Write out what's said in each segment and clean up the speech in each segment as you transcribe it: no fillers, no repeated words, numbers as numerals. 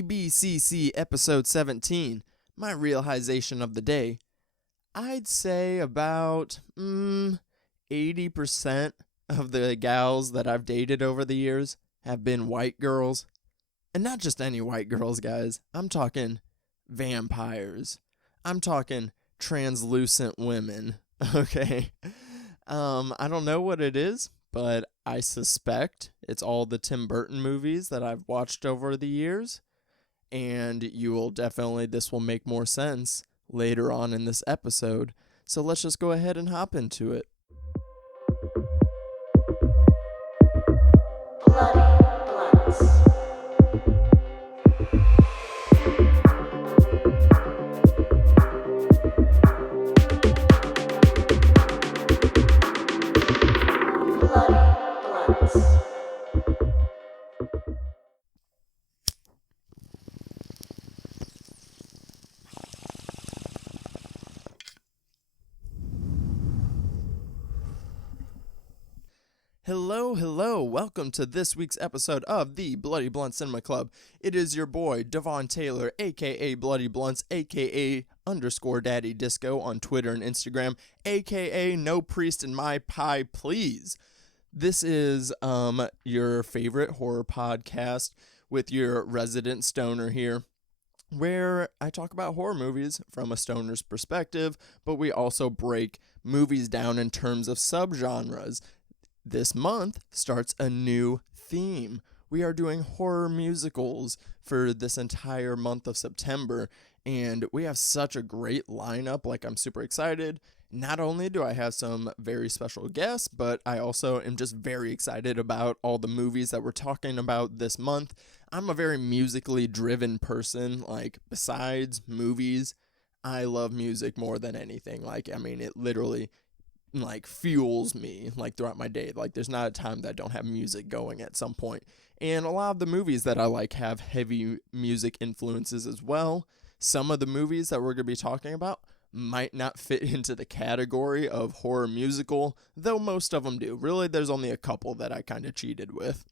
BBCC episode 17, my realization of the day. I'd say about 80% of the gals that I've dated over the years have been white girls. And not just any white girls, guys. I'm talking vampires. I'm talking translucent women, okay? I don't know what it is, but I suspect it's all the Tim Burton movies that I've watched over the years. And this will make more sense later on in this episode. So let's just go ahead and hop into it. Bloody Blunts. Hello, welcome to this week's episode of the Bloody Blunt Cinema Club. It is your boy, Devon Taylor, aka Bloody Blunts, aka _Daddy Disco on Twitter and Instagram, aka No Priest in My Pie, Please. This is your favorite horror podcast with your resident stoner here, where I talk about horror movies from a stoner's perspective, but we also break movies down in terms of subgenres. This month starts a new theme. We are doing horror musicals for this entire month of September, and we have such a great lineup. I'm super excited. Not only do I have some very special guests, but I also am just very excited about all the movies that we're talking about this month. I'm a very musically driven person. Besides movies, I love music more than anything. It literally fuels me throughout my day. There's not a time that I don't have music going at some point. And a lot of the movies that I have heavy music influences as well. Some of the movies that we're going to be talking about might not fit into the category of horror musical, though most of them do. Really, there's only a couple that I kind of cheated with.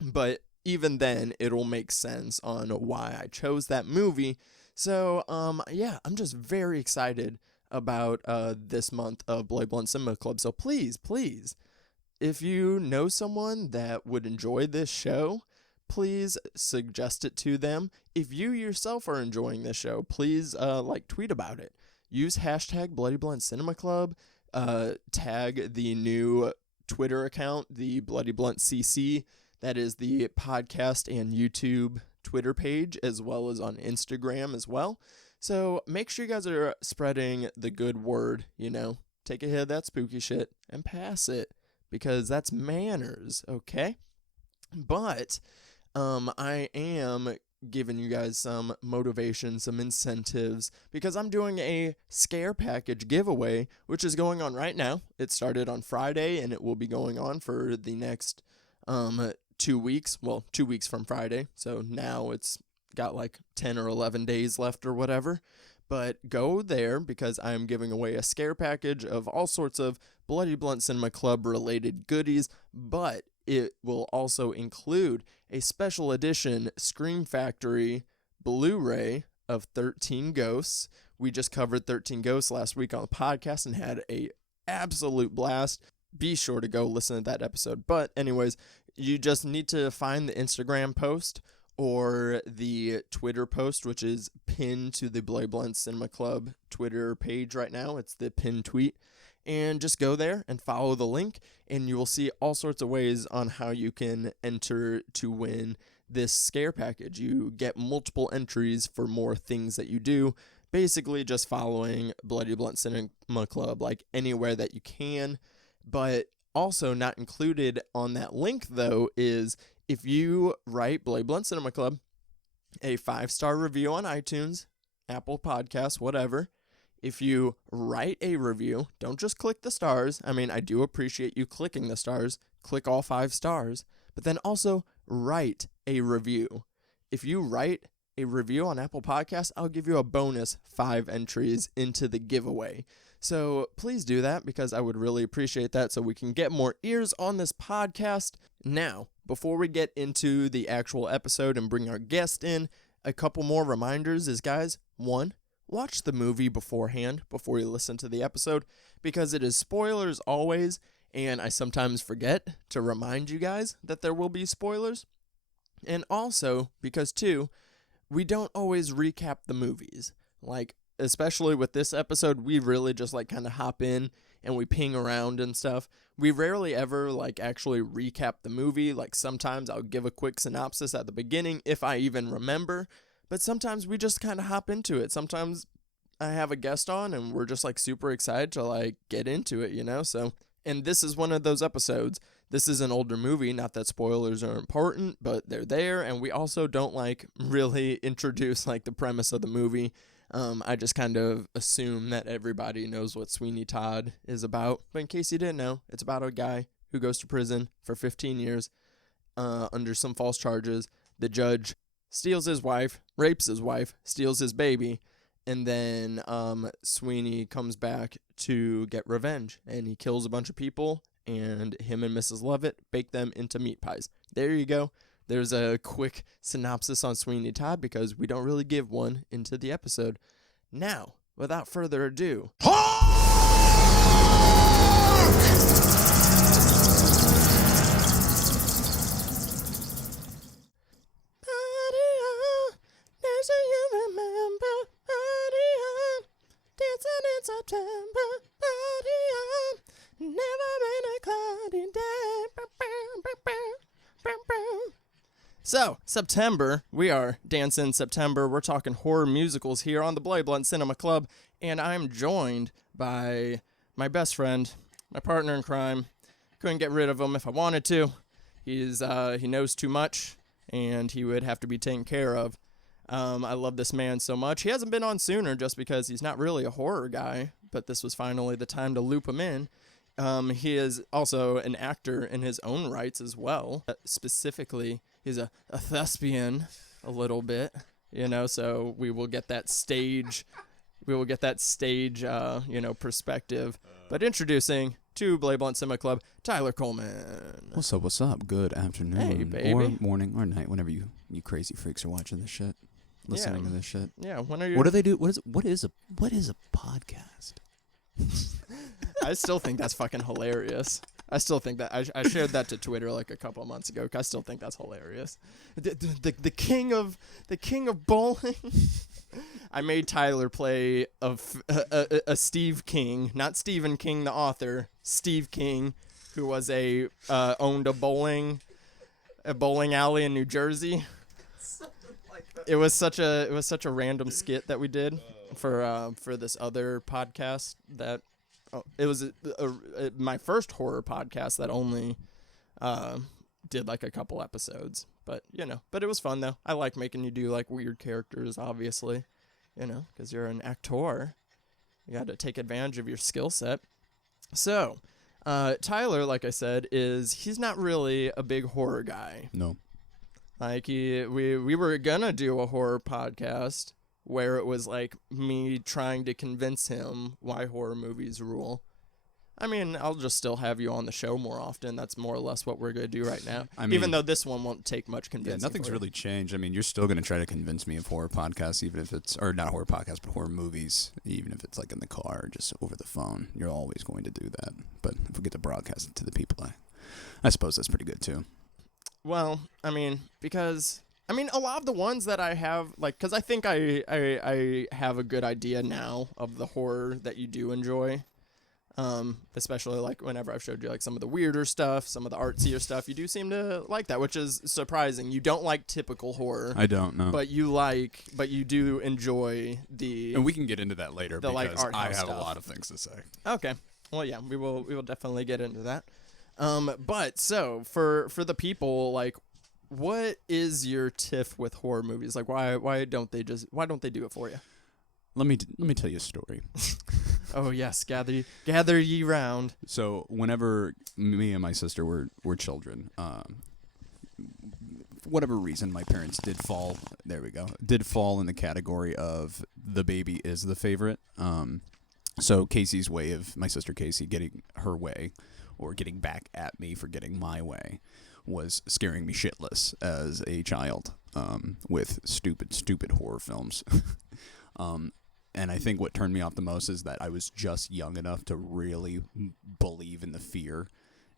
But even then, it'll make sense on why I chose that movie. So, I'm just very excited about this month of Bloody Blunt Cinema Club. So please, if you know someone that would enjoy this show, please suggest it to them. If you yourself are enjoying this show, please tweet about it. Use hashtag Bloody Blunt Cinema Club. Tag the new Twitter account, the Bloody Blunt CC. That is the podcast and YouTube Twitter page, as well as on Instagram as well. So make sure you guys are spreading the good word, take a hit of that spooky shit and pass it, because that's manners, okay? But I am giving you guys some motivation, some incentives, because I'm doing a scare package giveaway, which is going on right now. It started on Friday, and it will be going on for the next 2 weeks. Well, 2 weeks from Friday, so now it's got 10 or 11 days left or whatever. But go there, because I'm giving away a scare package of all sorts of Bloody Blunt Cinema Club related goodies, but it will also include a special edition Scream Factory Blu-ray of 13 Ghosts. We just covered 13 Ghosts last week on the podcast and had a absolute blast. Be sure to go listen to that episode. But anyways, you just need to find the Instagram post or the Twitter post, which is pinned to the Bloody Blunt Cinema Club Twitter page right now. It's the pinned tweet. And just go there and follow the link, and you will see all sorts of ways on how you can enter to win this scare package. You get multiple entries for more things that you do. Basically just following Bloody Blunt Cinema Club anywhere that you can. But also not included on that link, though, is if you write Bloody Blunt Cinema Club a 5-star review on iTunes, Apple Podcasts, whatever. If you write a review, don't just click the stars. I do appreciate you clicking the stars. Click all 5 stars. But then also write a review. If you write a review on Apple Podcasts, I'll give you a bonus 5 entries into the giveaway. So please do that, because I would really appreciate that, so we can get more ears on this podcast. Now, before we get into the actual episode and bring our guest in, a couple more reminders is, guys, one, watch the movie beforehand before you listen to the episode, because it is spoilers always, and I sometimes forget to remind you guys that there will be spoilers. And also, because, two, we don't always recap the movies. Like, especially with this episode, we really just, like, kind of hop in and we ping around and stuff. We rarely ever, like, actually recap the movie. Like, sometimes I'll give a quick synopsis at the beginning, if I even remember. But sometimes we just kind of hop into it. Sometimes I have a guest on and we're just, like, super excited to, like, get into it, you know? So, and this is one of those episodes. This is an older movie, not that spoilers are important, but they're there, and we also don't, like, really introduce, like, the premise of the movie. I just kind of assume that everybody knows what Sweeney Todd is about, but in case you didn't know, it's about a guy who goes to prison for 15 years under some false charges. The judge steals his wife, rapes his wife, steals his baby, and then Sweeney comes back to get revenge, and he kills a bunch of people, and him and Mrs. Lovett bake them into meat pies. There you go. There's a quick synopsis on Sweeney Todd, because we don't really give one into the episode. Now, without further ado... So, September, we are dancing September. We're talking horror musicals here on the Bloody Blunt Cinema Club, and I'm joined by my best friend, my partner in crime. Couldn't get rid of him if I wanted to. He knows too much, and he would have to be taken care of. I love this man so much. He hasn't been on sooner just because he's not really a horror guy, but this was finally the time to loop him in. He is also an actor in his own rights as well. Specifically, he's a thespian a little bit, you know, so we will get that stage, perspective. But introducing to Bloody Blunt Cinema Club, Tyler Coleman. What's up? Good afternoon. Hey, baby. Or morning or night, whenever you crazy freaks are watching this shit, listening to this shit. Yeah, when are you? What do they do? What is a podcast? I still think that's fucking hilarious. I still think that I shared that to Twitter like a couple of months ago. I still think that's hilarious. The king of bowling. I made Tyler play a Steve King, not Stephen King the author, Steve King, who was owned a bowling alley in New Jersey. It was such a random skit that we did for this other podcast that. It was my first horror podcast that only did like a couple episodes, but it was fun though. I like making you do like weird characters, obviously, because you're an actor. You got to take advantage of your skill set. So, Tyler, like I said, he's not really a big horror guy. No. Like we were gonna do a horror podcast where it was like me trying to convince him why horror movies rule. I mean, I'll just still have you on the show more often. That's more or less what we're going to do right now. I mean, even though this one won't take much convincing. Yeah, nothing's really changed. I mean, you're still going to try to convince me of horror podcasts, even if it's, or not horror podcasts, but horror movies, even if it's like in the car or just over the phone. You're always going to do that. But if we get to broadcast it to the people, I suppose that's pretty good too. Well, I mean, because... a lot of the ones that I have, like, because I think I have a good idea now of the horror that you do enjoy, especially, like, whenever I've showed you, like, some of the weirder stuff, some of the artsier stuff, you do seem to like that, which is surprising. You don't like typical horror. I don't know. But you do enjoy the... And we can get into that later because like, art house I have stuff. a lot of things to say. Okay. Well, yeah, we will definitely get into that. But, so, for the people, like... What is your tiff with horror movies? Like, why don't they do it for you? Let me tell you a story. Oh yes, gather ye round. So whenever me and my sister were children, for whatever reason, my parents did fall in the category of the baby is the favorite. So Casey's way of my sister Casey getting her way, or getting back at me for getting my way, was scaring me shitless as a child. with stupid horror films. And I think what turned me off the most is that I was just young enough to really believe in the fear,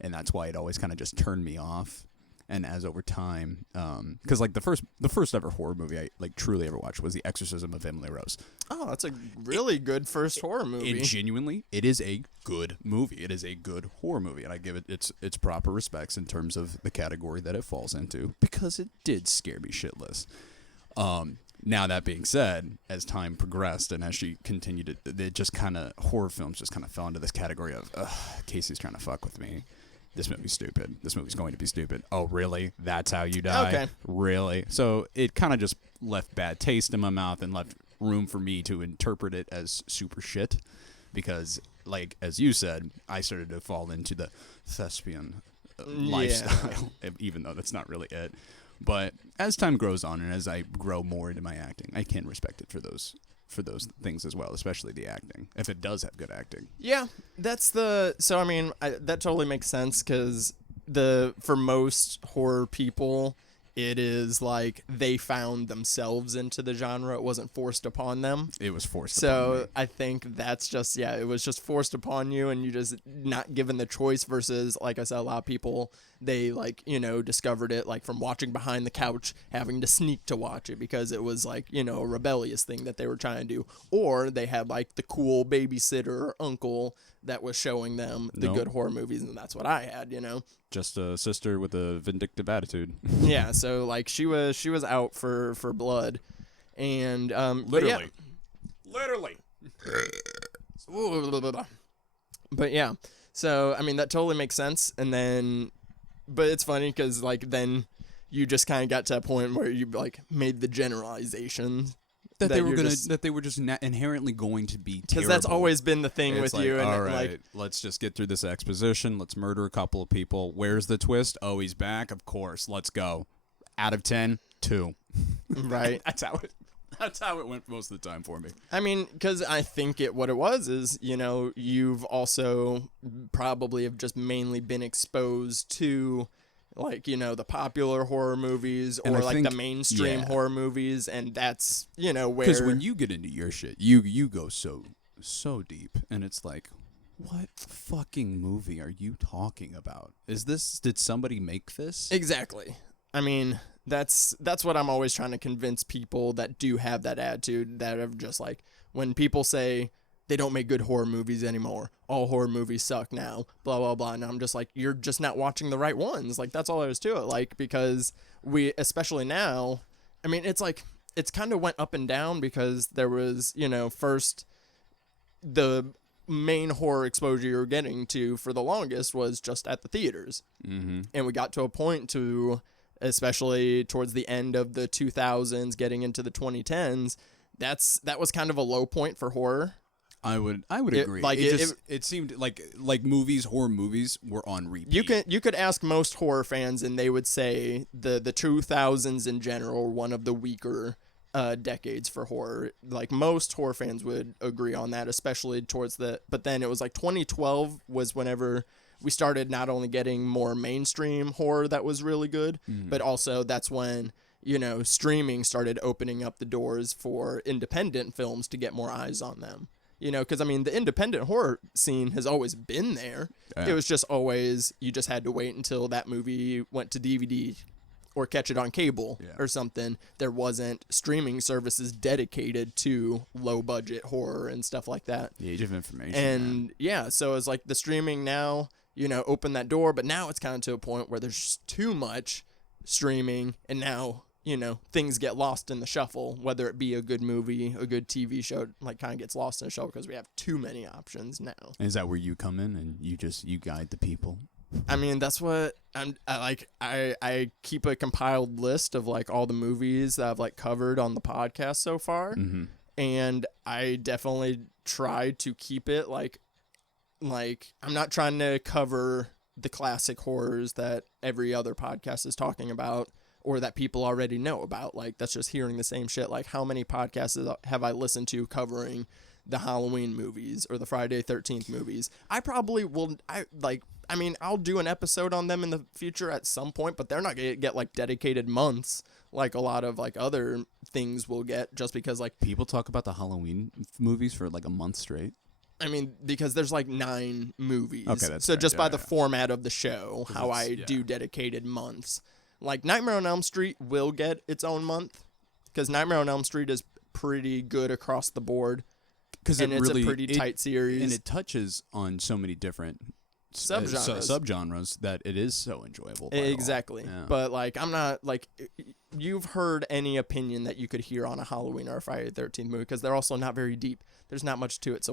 and that's why it always kind of just turned me off. And as over time, because like the first ever horror movie I like truly ever watched was The Exorcism of Emily Rose. Oh, that's a really good first horror movie. It is a good movie. It is a good horror movie, and I give it its proper respects in terms of the category that it falls into, because it did scare me shitless. Now, that being said, as time progressed and as she continued it just kind of, horror films just kind of fell into this category of, Casey's trying to fuck with me. This movie's stupid. This movie's going to be stupid. Oh, really? That's how you die? Okay. Really? So it kind of just left bad taste in my mouth and left room for me to interpret it as super shit. Because, like, as you said, I started to fall into the thespian lifestyle, even though that's not really it. But as time grows on and as I grow more into my acting, I can respect it for those things as well, especially the acting, if it does have good acting. Yeah, so I mean, that totally makes sense, because for most horror people, it is like they found themselves into the genre. It wasn't forced upon them. It was forced upon me. So I think that's just, it was just forced upon you, and you just not given the choice, versus, like I said, a lot of people, they discovered it like from watching behind the couch, having to sneak to watch it because it was like, a rebellious thing that they were trying to do. Or they had like the cool babysitter or uncle that was showing them the good horror movies, and that's what I had, Just a sister with a vindictive attitude. Yeah, so like she was out for blood, and literally. But yeah, so I mean that totally makes sense, and then, but it's funny because like then you just kind of got to a point where you like made the generalization that they were just inherently going to be terrible. Because that's always been the thing with like, you. And all right, like, let's just get through this exposition. Let's murder a couple of people. Where's the twist? Oh, he's back. Of course. Let's go. Out of 10, 2. Right. That's how it went most of the time for me. I mean, because I think what it was is, you've also probably have just mainly been exposed to, like, the popular horror movies or like the mainstream horror movies, and that's, where... Because when you get into your shit, you go so deep, and it's like, what fucking movie are you talking about? Did somebody make this? Exactly. I mean, that's what I'm always trying to convince people that do have that attitude, that are just like, when people say they don't make good horror movies anymore, all horror movies suck now, blah, blah, blah. And I'm just like, you're just not watching the right ones. Like, that's all there is to it. Like, because we, especially now, I mean, it's like, it's kind of went up and down, because there was, first, the main horror exposure you're getting to for the longest was just at the theaters. Mm-hmm. And we got to a point to, especially towards the end of the 2000s, getting into the 2010s, that was kind of a low point for horror. I would agree. Like it seemed like horror movies were on repeat. You could ask most horror fans, and they would say the 2000s in general were one of the weaker decades for horror. Like, most horror fans would agree on that, especially but then it was like 2012 was whenever we started not only getting more mainstream horror that was really good, but also that's when, streaming started opening up the doors for independent films to get more eyes on them. Because, I mean, the independent horror scene has always been there. Yeah. It was just always, you just had to wait until that movie went to DVD or catch it on cable or something. There wasn't streaming services dedicated to low-budget horror and stuff like that. The age of information. And, so it's like the streaming now, opened that door, but now it's kind of to a point where there's just too much streaming, and now... things get lost in the shuffle, whether it be a good movie, a good TV show, like, kind of gets lost in the shuffle because we have too many options now. Is that where you come in and you guide the people? I mean, that's what I keep a compiled list of like all the movies that I've like covered on the podcast so far. Mm-hmm. And I definitely try to keep it like I'm not trying to cover the classic horrors that every other podcast is talking about, or that people already know about. Like, that's just hearing the same shit. Like, how many podcasts have I listened to covering the Halloween movies or the Friday 13th movies? I probably will. I'll do an episode on them in the future at some point, but they're not going to get like dedicated months like a lot of like other things will get, just because like People talk about the Halloween movies for like a month straight. I mean, because there's like 9 movies. Okay, that's so fair. just Yeah, by yeah, the yeah. format of the show, how I yeah. do dedicated months. Like Nightmare on Elm Street will get its own month, because Nightmare on Elm Street is pretty good across the board, Because and it's a pretty tight series. And it touches on so many different subgenres that it is so enjoyable. by all. Exactly. Yeah. But like, I'm not like, you've heard any opinion that you could hear on a Halloween or a Friday the 13th movie, because they're also not very deep. There's not much to it.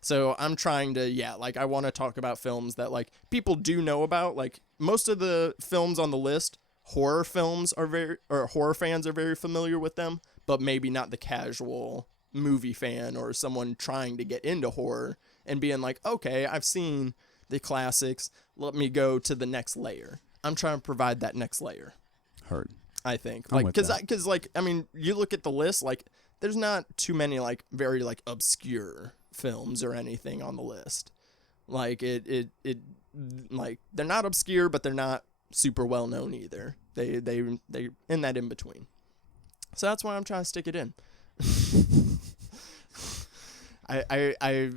So I'm trying to, like, I want to talk about films that like people do know about. Like most of the films on the list, horror fans are very familiar with them, but maybe not the casual movie fan or someone trying to get into horror and being like, okay, I've seen the classics, let me go to the next layer. I'm trying to provide that next layer. Heard. I think, I'm like, with because like, I mean, you look at the list, like, there's not too many like very like obscure films or anything on the list. Like it like, they're not obscure, but they're not super well known either. They in that in between. So that's why I'm trying to stick it in. I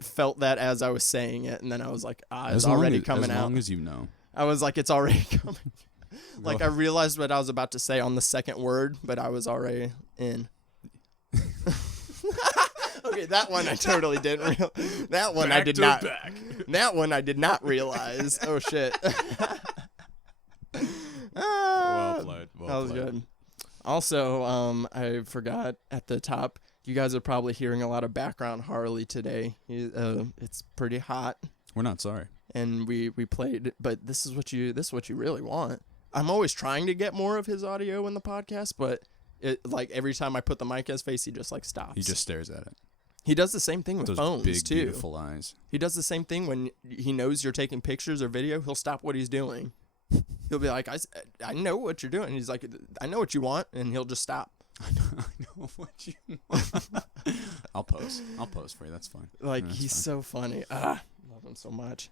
felt that as I was saying it, and then I was like, it's already coming out. As long as you know. I was like, it's already coming. Like, I realized what I was about to say on the second word, but I was already in. Okay, that one I totally didn't realize. That one I did not. That one I did not realize. Oh shit. Well played. That was good. Also, I forgot at the top. You guys are probably hearing a lot of background Harley today. It's pretty hot, We're not sorry. and we played. But this is what you really want. I'm always trying to get more of his audio in the podcast, but it, like, every time I put the mic in his face, he just like stops. He just stares at it. He does the same thing with Those phones big, too. beautiful eyes. He does the same thing when he knows you're taking pictures or video. He'll stop what he's doing. He'll be like, I know what you're doing. He's like, I know what you want, and he'll just stop. I know what you want. I'll post for you. That's fine. Like, That's he's fine. so funny. Love him so much.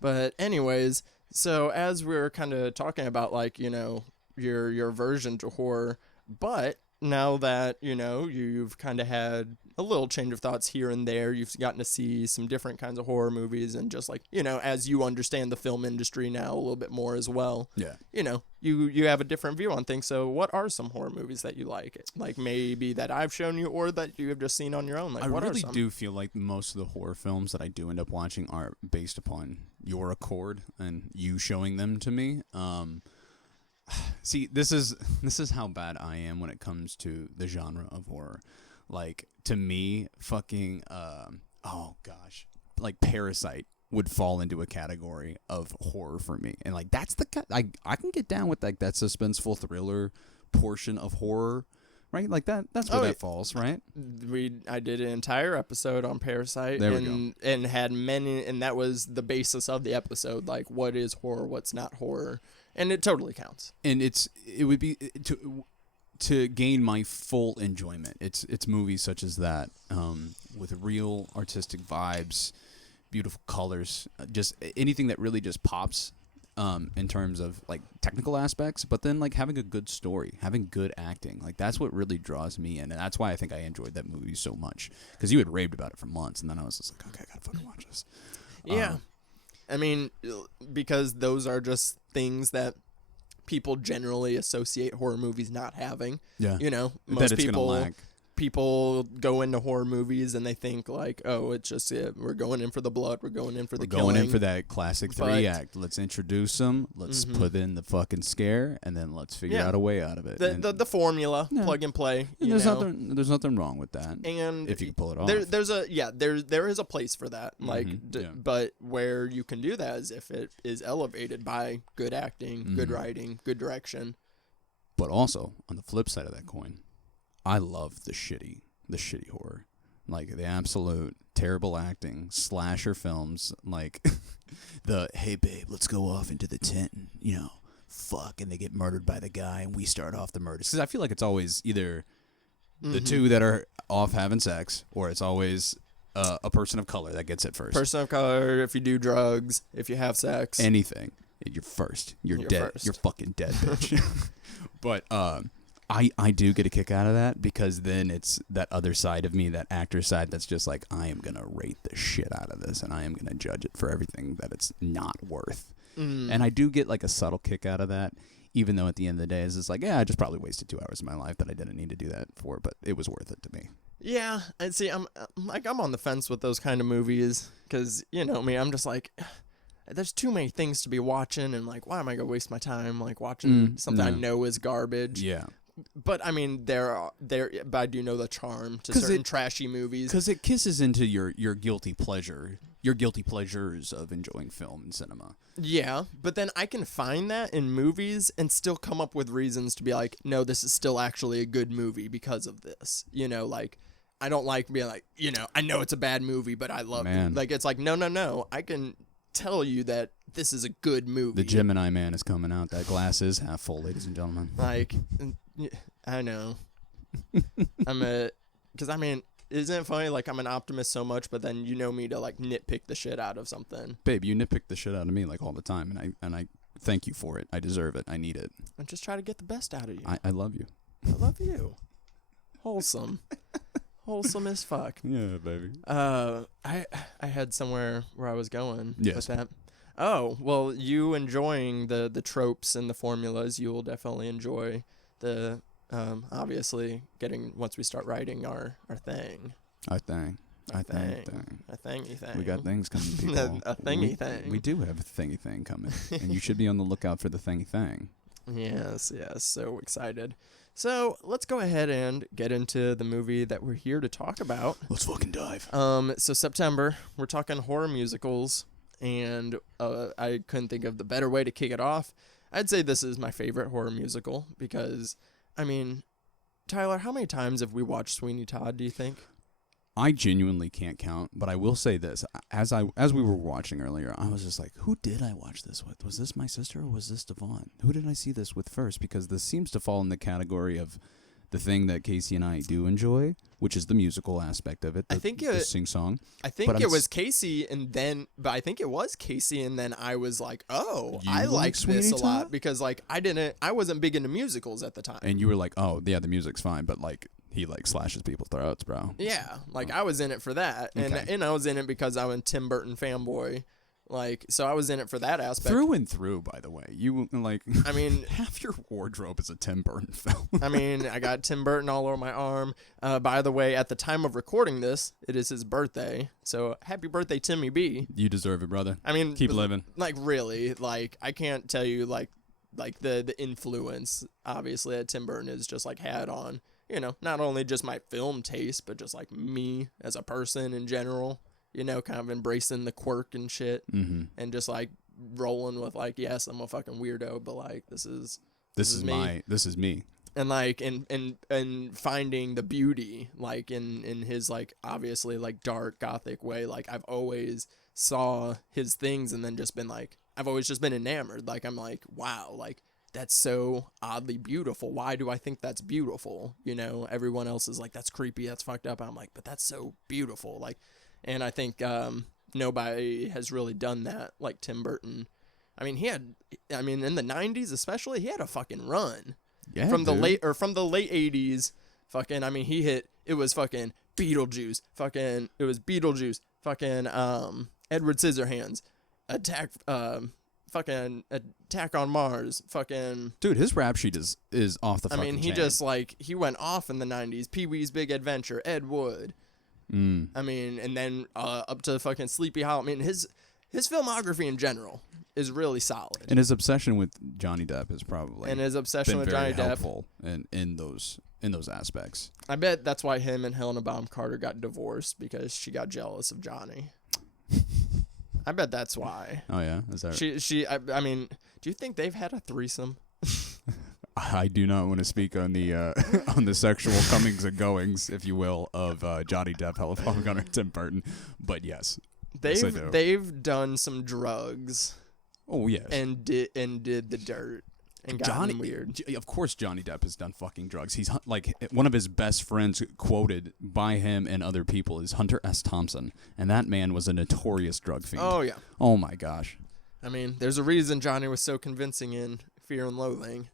But anyways, so as we're kind of talking about, like, you know, your aversion to horror, but now that, you know, you've kind of had a little change of thoughts here and there, you've gotten to see some different kinds of horror movies, and just like, you know, as you understand the film industry now a little bit more as well, Yeah. you know, you have a different view on things. So what are some horror movies that you like maybe that I've shown you, or that you have just seen on your own? Like, I what really are some? do feel like most of the horror films that I do end up watching are based upon your accord and you showing them to me. See, this is how bad I am when it comes to the genre of horror. Like, to me, fucking oh gosh, like Parasite would fall into a category of horror for me, and like that's I can get down with like that suspenseful thriller portion of horror, right? Like that's where that falls, right? I did an entire episode on Parasite, There we go. and had many, and that was the basis of the episode, like what is horror, what's not horror, and it totally counts. And it would be to gain my full enjoyment. It's movies such as that, with real artistic vibes, beautiful colors, just anything that really just pops, in terms of like technical aspects, but then like having a good story, having good acting, like that's what really draws me in, and that's why I think I enjoyed that movie so much, because you had raved about it for months, and then I was just like, okay, I gotta fucking watch this. Yeah. I mean, because those are just things that people generally associate horror movies not having. Yeah. You know, That most it's gonna people lack. people go into horror movies and they think like, oh, it's just we're going in for the blood, we're going in for the Going killing. in for that classic But- 3-act. Let's introduce them. Let's put in the fucking scare, and then let's figure Yeah. out a way out of it. And the formula, Yeah. plug and play. and You there's know? nothing wrong with that. And if you can pull it off. there is a place for that, like, Yeah. but where you can do that is if it is elevated by good acting, good writing, good direction. But also, on the flip side of that coin, I love the shitty horror. Like, the absolute terrible acting, slasher films, like the, hey babe, let's go off into the tent and, you know, fuck, and they get murdered by the guy and we start off the murders. Because I feel like it's always either the two that are off having sex, or it's always a person of color that gets it first. Person of color, if you do drugs, if you have sex. Anything. You're first. You're You're dead. first. You're fucking dead, bitch. But I do get a kick out of that because then it's that other side of me, that actor side, that's just like, I am going to rate the shit out of this and I am going to judge it for everything that it's not worth. And I do get like a subtle kick out of that, even though at the end of the day, it's just like, yeah, I just probably wasted 2 hours of my life that I didn't need to do that for, but it was worth it to me. Yeah, and see, I'm on the fence with those kind of movies because, you know me, I'm just like, there's too many things to be watching, and like, why am I gonna waste my time like watching something I know is garbage? Yeah. But I mean, but I do know the charm to certain trashy movies because it kisses into your guilty pleasure, your guilty pleasures of enjoying film and cinema. Yeah, but then I can find that in movies and still come up with reasons to be like, no, this is still actually a good movie because of this. You know, like, I don't like being like, you know, I know it's a bad movie, but I love it. Like, it's like, no, I can tell you that this is a good movie. The Gemini Man is coming out. That glass is half full, ladies and gentlemen. Like, I know. Because I mean, isn't it funny? Like, I'm an optimist so much, but then you know me to like nitpick the shit out of something. Babe, you nitpick the shit out of me like all the time, and I thank you for it. I deserve it. I need it. I just try to get the best out of you. I love you. I love you. Wholesome. Wholesome as fuck. Yeah, baby. I had somewhere where I was going with Yes. that. Oh, well, you enjoying the tropes and the formulas, you'll definitely enjoy the obviously getting once we start writing our thing. I think. A thingy thing. We got things coming, people. a thingy thing. We do have a thingy thing coming, and you should be on the lookout for the thingy thing. Yes, so excited. So let's go ahead and get into the movie that we're here to talk about. Let's fucking dive. So September, we're talking horror musicals, and I couldn't think of the better way to kick it off. I'd say this is my favorite horror musical because, I mean, Tyler, how many times have we watched Sweeney Todd, do you think? I genuinely can't count, but I will say this. As we were watching earlier, I was just like, who did I watch this with? Was this my sister or was this Devon? Who did I see this with first? Because this seems to fall in the category of the thing that Casey and I do enjoy, which is the musical aspect of it. I think the sing-song. I think it was Casey, but I think it was Casey, and then I was like, oh, I like this a lot because like I wasn't big into musicals at the time. And you were like, oh yeah, the music's fine, but like he like slashes people's throats, bro. Yeah, like I was in it for that, and I was in it because I'm a Tim Burton fanboy. Like, so I was in it for that aspect. Through and through, by the way. You, like, I mean, half your wardrobe is a Tim Burton film. I mean, I got Tim Burton all over my arm. By the way, at the time of recording this, it is his birthday. So happy birthday, Timmy B. You deserve it, brother. I mean, keep living. Like, really, like, I can't tell you, like the influence, obviously, that Tim Burton has just, like, had on, you know, not only just my film taste, but just, like, me as a person in general. You know, kind of embracing the quirk and shit, and just like rolling with like, yes, I'm a fucking weirdo, but like this is me, and like and finding the beauty like in his like obviously like dark gothic way. Like I've always saw his things and then just been like I've always just been enamored. Like I'm like, wow, like that's so oddly beautiful. Why do I think that's beautiful? You know, everyone else is like, that's creepy, that's fucked up. I'm like, but that's so beautiful. Like. And I think nobody has really done that like Tim Burton. I mean, in the 90s especially, he had a fucking run. Yeah, from the late 80s, fucking, I mean, it was fucking Beetlejuice, fucking Edward Scissorhands, Attack on Mars, fucking. Dude, his rap sheet is off the fucking I mean, he chain. just like, he went off in the 90s, Pee-wee's Big Adventure, Ed Wood. I mean, and then up to fucking Sleepy Hollow. I mean, his filmography in general is really solid. And his obsession with Johnny Depp is probably Johnny very Depp helpful in those aspects. I bet that's why him and Helena Bonham Carter got divorced because she got jealous of Johnny. I bet that's why. Oh yeah, is that I mean, do you think they've had a threesome? I do not want to speak on the on the sexual comings and goings, if you will, of Johnny Depp, Helena Bonham Carter, Tim Burton. But yes, they've done some drugs. Oh yes, and did the dirt and gotten weird. Of course, Johnny Depp has done fucking drugs. He's like one of his best friends, quoted by him and other people, is Hunter S. Thompson, and that man was a notorious drug fiend. Oh yeah. Oh my gosh. I mean, there's a reason Johnny was so convincing in Fear and Loathing.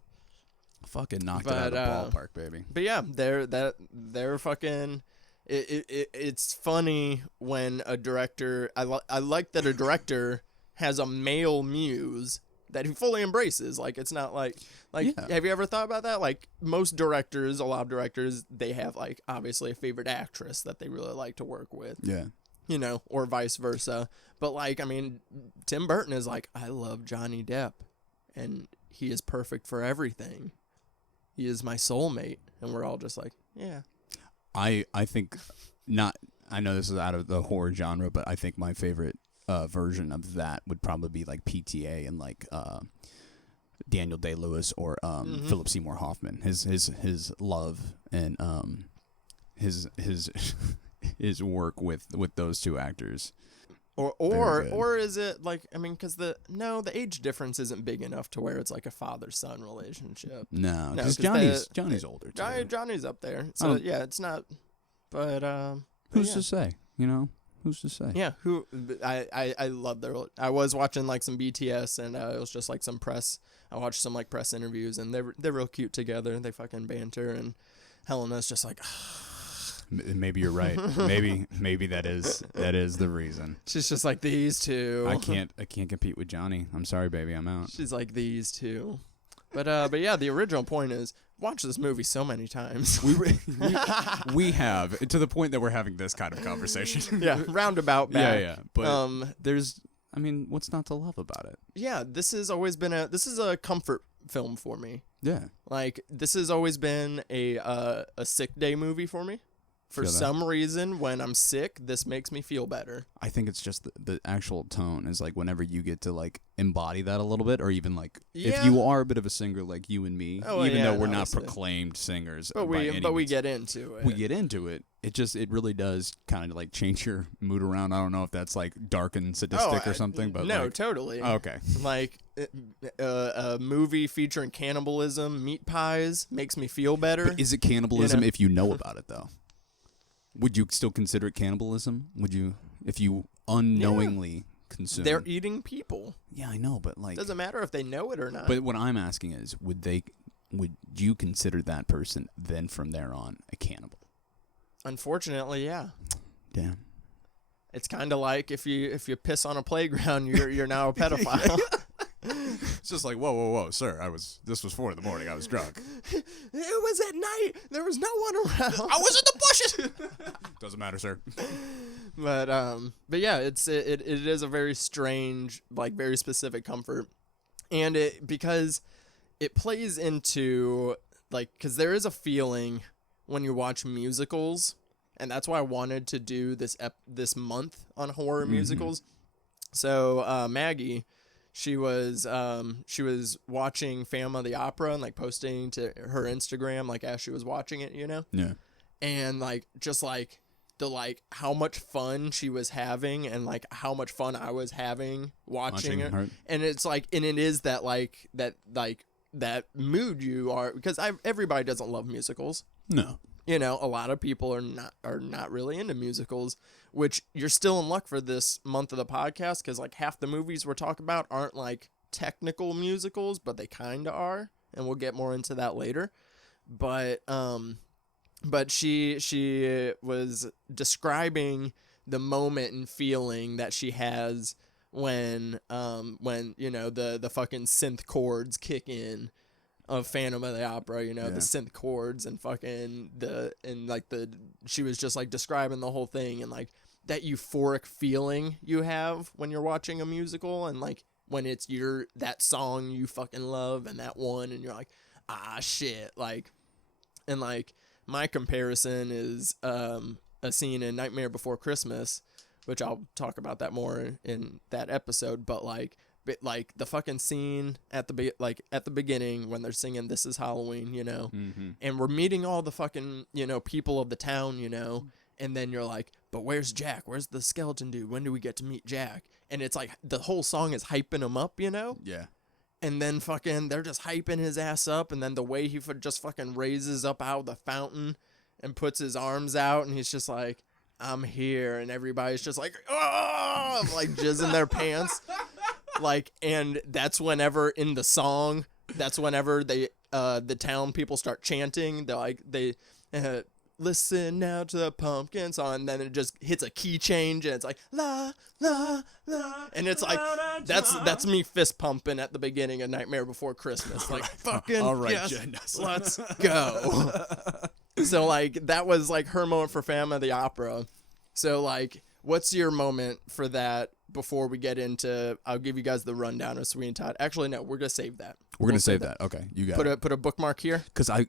Fucking knocked it out of the ballpark, baby. But yeah, they're fucking. It's funny when a director. I like that a director has a male muse that he fully embraces. Like, it's not like have you ever thought about that? Like, most directors, a lot of directors, they have like obviously a favorite actress that they really like to work with. Yeah. You know, or vice versa. But like, I mean, Tim Burton is like, I love Johnny Depp, and he is perfect for everything. He is my soulmate, and we're all just like, yeah. I think not. I know this is out of the horror genre, but I think my favorite version of that would probably be like PTA and like Daniel Day-Lewis or Philip Seymour Hoffman. His love and his his work with those two actors. Or is it like, I mean, because the age difference isn't big enough to where it's like a father-son relationship. No, because Johnny's older too. Johnny's up there, so yeah, it's not. But who's to say? You know, who's to say? Yeah, I love their. I was watching like some BTS, and it was just like some press. I watched some like press interviews, and they're real cute together. They fucking banter, and Helena's just like. Maybe you're right. Maybe that is the reason. She's just like, these two. I can't compete with Johnny. I'm sorry, baby. I'm out. She's like, these two. But yeah, the original point is, watch this movie so many times. We have, to the point that we're having this kind of conversation. Yeah, roundabout back. Yeah. But there's, I mean, what's not to love about it? Yeah, this is a comfort film for me. Yeah. Like, this has always been a sick day movie for me. For some reason, when I'm sick, this makes me feel better. I think it's just the actual tone is like whenever you get to like embody that a little bit, or even like if you are a bit of a singer like you and me, even though we're not proclaimed singers, but we get into it. We get into it. It really does kind of like change your mood around. I don't know if that's like dark and sadistic or something, but no, like, totally. Okay. Like a movie featuring cannibalism, meat pies makes me feel better. But is it cannibalism if you know about it though? Would you still consider it cannibalism? Would you, if you unknowingly consume? They're eating people. Yeah, I know, but like, doesn't matter if they know it or not. But what I'm asking is, would you consider that person then from there on a cannibal? Unfortunately, yeah. Damn. It's kind of like if you piss on a playground, you're now a pedophile. It's just like, whoa, sir. This was 4 a.m. I was drunk. It was at night. There was no one around. I was in the bushes. Doesn't matter, sir. But yeah, it is a very strange, like very specific comfort, and because it plays into like, because there is a feeling when you watch musicals, and that's why I wanted to do this month on horror musicals. So Maggie. She was watching Phantom of the Opera and like posting to her Instagram like as she was watching it, you know? Yeah. And like just like the like how much fun she was having and like how much fun I was having watching it. And it's like, and it is that like that mood you are, because everybody doesn't love musicals. No. You know, a lot of people are not really into musicals, which you're still in luck for this month of the podcast, because like half the movies we're talking about aren't like technical musicals, but they kind of are, and we'll get more into that later. But she was describing the moment and feeling that she has when you know the fucking synth chords kick in of Phantom of the Opera, you know, the synth chords and fucking she was just like describing the whole thing and like that euphoric feeling you have when you're watching a musical, and like when it's that song you fucking love and that one, and you're like, ah shit, like, and like my comparison is a scene in Nightmare Before Christmas, which I'll talk about that more in that episode, but like the fucking scene at the beginning when they're singing "This Is Halloween," you know, and we're meeting all the fucking, you know, people of the town, you know, and then you're like, but where's Jack? Where's the skeleton dude? When do we get to meet Jack? And it's like the whole song is hyping him up, you know? Yeah. And then fucking they're just hyping his ass up, and then the way he just fucking raises up out of the fountain and puts his arms out, and he's just like, I'm here, and everybody's just like, oh, like jizzing their pants. Like, and that's whenever in the song, that's whenever the town people start chanting. They listen now to the pumpkin song, and then it just hits a key change, and it's like la la la, and it's like that's me fist pumping at the beginning of Nightmare Before Christmas, like fucking all right, yes, Jen. let's go. So like that was like her moment for Phantom of the Opera. So like, what's your moment for that? Before we get into, I'll give you guys the rundown of Sweeney Todd. Actually, no, we're gonna save that. We're gonna save that. Okay, you got it. Put a bookmark here. Because I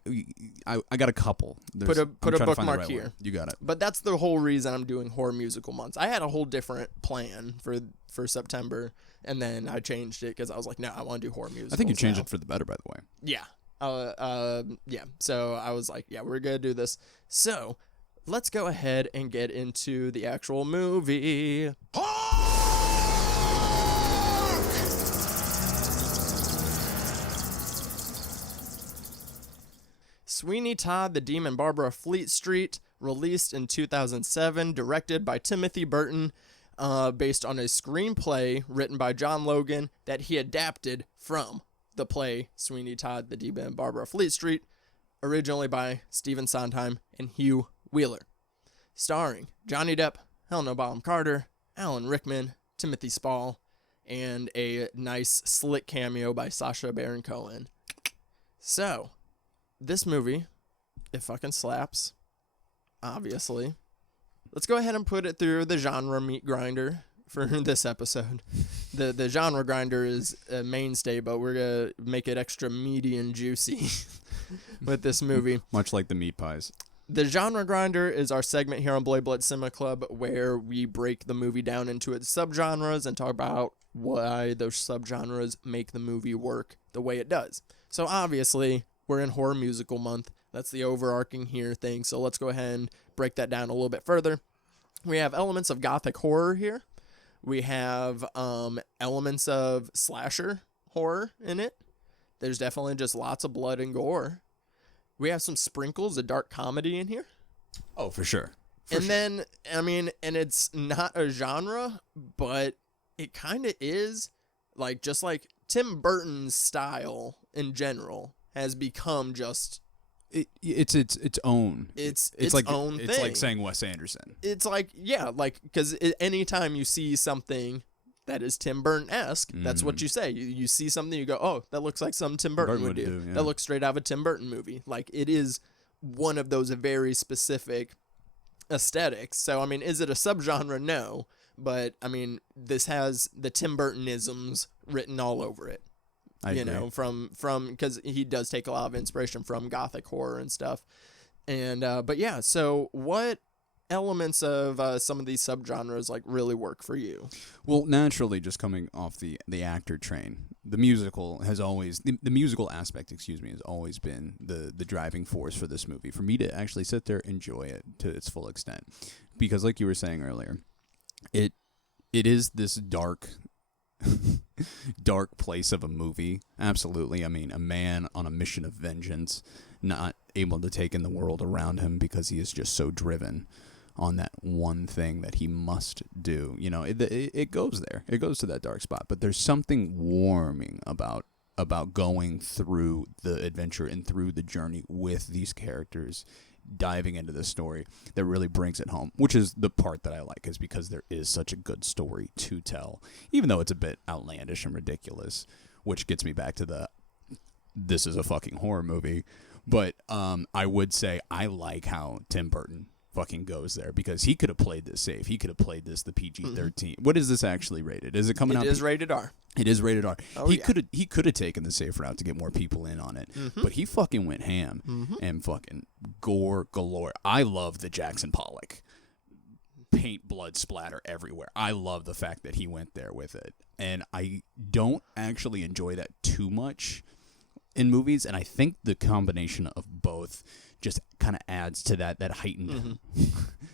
got a couple. Put a bookmark here. One. You got it. But that's the whole reason I'm doing horror musical months. I had a whole different plan for September, and then I changed it because I was like, no, I want to do horror musicals. I think you changed it for the better, by the way. Yeah. Yeah. So I was like, yeah, we're gonna do this. So let's go ahead and get into the actual movie. Sweeney Todd, the Demon Barber of Fleet Street, released in 2007, directed by Timothy Burton, based on a screenplay written by John Logan that he adapted from the play Sweeney Todd, the Demon Barber of Fleet Street, originally by Stephen Sondheim and Hugh Wheeler. Starring Johnny Depp, Helena Bonham Carter, Alan Rickman, Timothy Spall, and a nice slick cameo by Sacha Baron Cohen. So, this movie, it fucking slaps, obviously. Let's go ahead and put it through the genre meat grinder for this episode. The genre grinder is a mainstay, but we're going to make it extra meaty and juicy with this movie. Much like the meat pies. The genre grinder is our segment here on Bloody Blood Cinema Club where we break the movie down into its subgenres and talk about why those subgenres make the movie work the way it does. So obviously, we're in horror musical month. That's the overarching here thing. So let's go ahead and break that down a little bit further. We have elements of gothic horror here. We have elements of slasher horror in it. There's definitely just lots of blood and gore. We have some sprinkles of dark comedy in here. Oh, for sure. Then, I mean, and it's not a genre, but it kind of is. Like, just like Tim Burton's style in general has become just it's its own. It's like own thing. It's like saying Wes Anderson. It's like, yeah, like, because anytime you see something that is Tim Burton-esque, that's what you say. You see something, you go, oh, that looks like something Tim Burton would do. Yeah. That looks straight out of a Tim Burton movie. Like, it is one of those very specific aesthetics. So, I mean, is it a subgenre? No. But, I mean, this has the Tim Burton-isms written all over it. I agree. Know, from because he does take a lot of inspiration from gothic horror and stuff. And, but yeah, so what elements of some of these subgenres like really work for you? Well, naturally, just coming off the actor train, the musical has always the musical aspect, has always been the driving force for this movie. For me to actually sit there and enjoy it to its full extent, because like you were saying earlier, it is this dark place of a movie. Absolutely. I mean, a man on a mission of vengeance, not able to take in the world around him because he is just so driven on that one thing that he must do. You know, it goes there. It goes to that dark spot. But there's something warming about going through the adventure and through the journey with these characters, diving into the story that really brings it home, which is the part that I like, is because there is such a good story to tell, even though it's a bit outlandish and ridiculous, which gets me back to this is a fucking horror movie. But I would say I like how Tim Burton fucking goes there, because he could have played this safe. He could have played this the PG-13. What is this actually rated? Is it coming out? It is rated R. It is rated R. Oh, he could have taken the safe route to get more people in on it, but he fucking went ham and fucking gore galore. I love the Jackson Pollock paint blood splatter everywhere. I love the fact that he went there with it, and I don't actually enjoy that too much in movies, and I think the combination of both just kind of adds to that heightened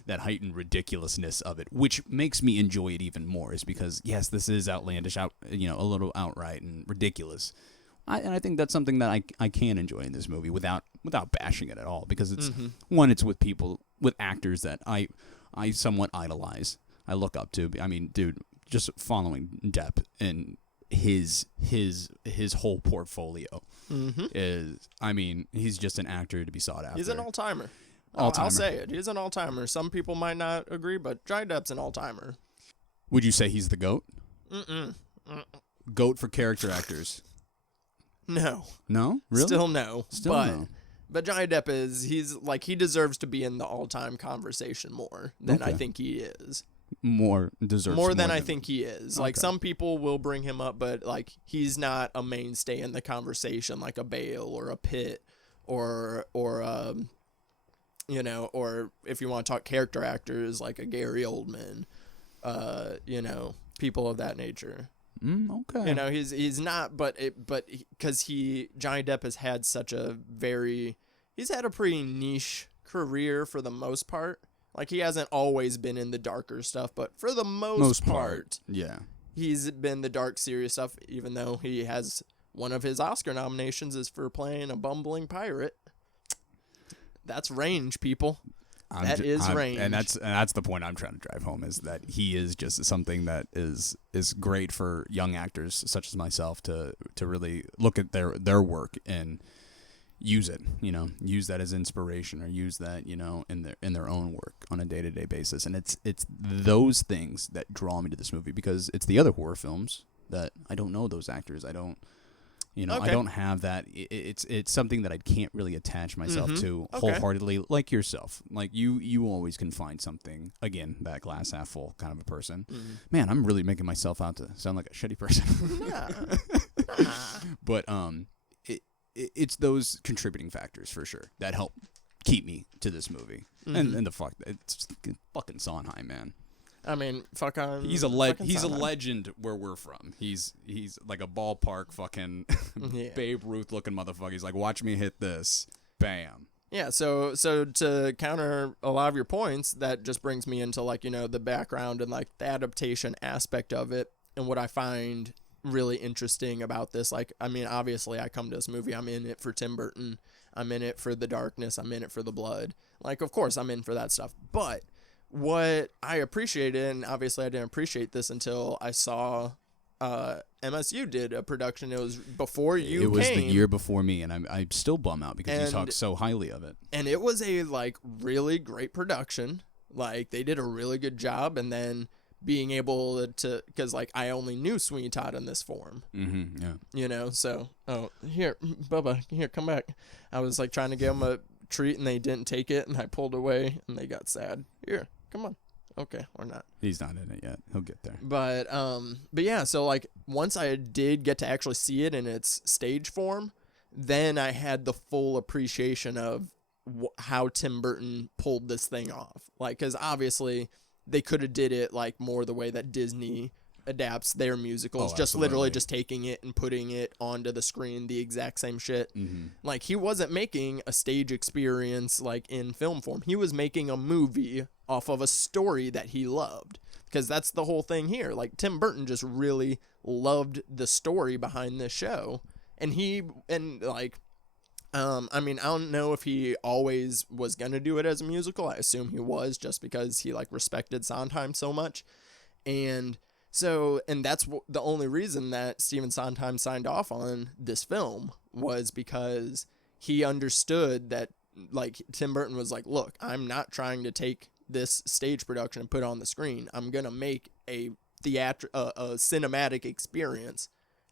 that heightened ridiculousness of it, which makes me enjoy it even more. Is because yes, this is outlandish, a little outright and ridiculous, and I think that's something that I can enjoy in this movie without bashing it at all, because it's one, it's with actors that I somewhat idolize, I look up to. I mean, dude, just following Depp and his whole portfolio Mm-hmm. is, I mean, he's just an actor to be sought after. He's an all-timer. All-timer. I'll say it. He's an all-timer. Some people might not agree, but Johnny Depp's an all-timer. Would you say he's the GOAT? Mm-mm. GOAT for character actors? No. No? Really? Still no. Still but, no. But Johnny Depp he deserves to be in the all-time conversation more than I Okay. think he is. Deserves More than I think he is. Like, Okay. some people will bring him up, but, like, he's not a mainstay in the conversation like a Bale or a Pitt or you know, or if you want to talk character actors like a Gary Oldman, you know, people of that nature. Okay. You know, he's not, but because Johnny Depp has had he's had a pretty niche career for the most part. Like, he hasn't always been in the darker stuff, but for the most part, yeah. he's been the dark, serious stuff, even though he has one of his Oscar nominations is for playing a bumbling pirate. That's range, people. That is range. And that's the point I'm trying to drive home, is that he is just something that is great for young actors such as myself to really look at their work and use it, you know, use that as inspiration, or use that, you know, in their own work on a day-to-day basis. And it's those things that draw me to this movie, because it's the other horror films that I don't know those actors. I don't, you know, Okay. I don't have that. It's something that I can't really attach myself to Okay. wholeheartedly, like yourself. Like you always can find something, again, that glass half full kind of a person. Man, I'm really making myself out to sound like a shitty person. Nah. But it's those contributing factors for sure that help keep me to this movie. And it's fucking Sondheim, man. I mean, fuck on. He's a legend where we're from. He's like a ballpark fucking Yeah. Babe Ruth looking motherfucker. He's like, watch me hit this, bam. Yeah, so to counter a lot of your points, that just brings me into, like, you know, the background and, like, the adaptation aspect of it, and what I find really interesting about this. Like, I mean, obviously I come to this movie, I'm in it for Tim Burton, I'm in it for the darkness, I'm in it for the blood. Like, of course I'm in for that stuff. But what I appreciated, and obviously I didn't appreciate this until I saw MSU did a production. It was before you came. It was the year before me, and I'm still bummed out because you And- talk so highly of it. And it was a, like, really great production. Like, they did a really good job, and then being able to, because, like, I only knew Sweeney Todd in this form, Yeah. you know, so, here, Bubba, here, come back. I was, like, trying to give them a treat, and they didn't take it, and I pulled away, and they got sad. Here, come on. Okay, or not. He's not in it yet. He'll get there. But yeah, so, like, once I did get to actually see it in its stage form, then I had the full appreciation of how Tim Burton pulled this thing off. Like, because obviously they could have did it, like, more the way that Disney adapts their musicals, just literally absolutely. just taking it and putting it onto the screen, the exact same shit. Like, he wasn't making a stage experience, like, in film form. He was making a movie off of a story that he loved, because that's the whole thing here. Like, Tim Burton just really loved the story behind this show, and I mean, I don't know if he always was gonna do it as a musical. I assume he was, just because he, like, respected Sondheim so much. And that's the only reason that Stephen Sondheim signed off on this film, was because he understood that, like, Tim Burton was like, look, I'm not trying to take this stage production and put it on the screen. I'm gonna make a cinematic experience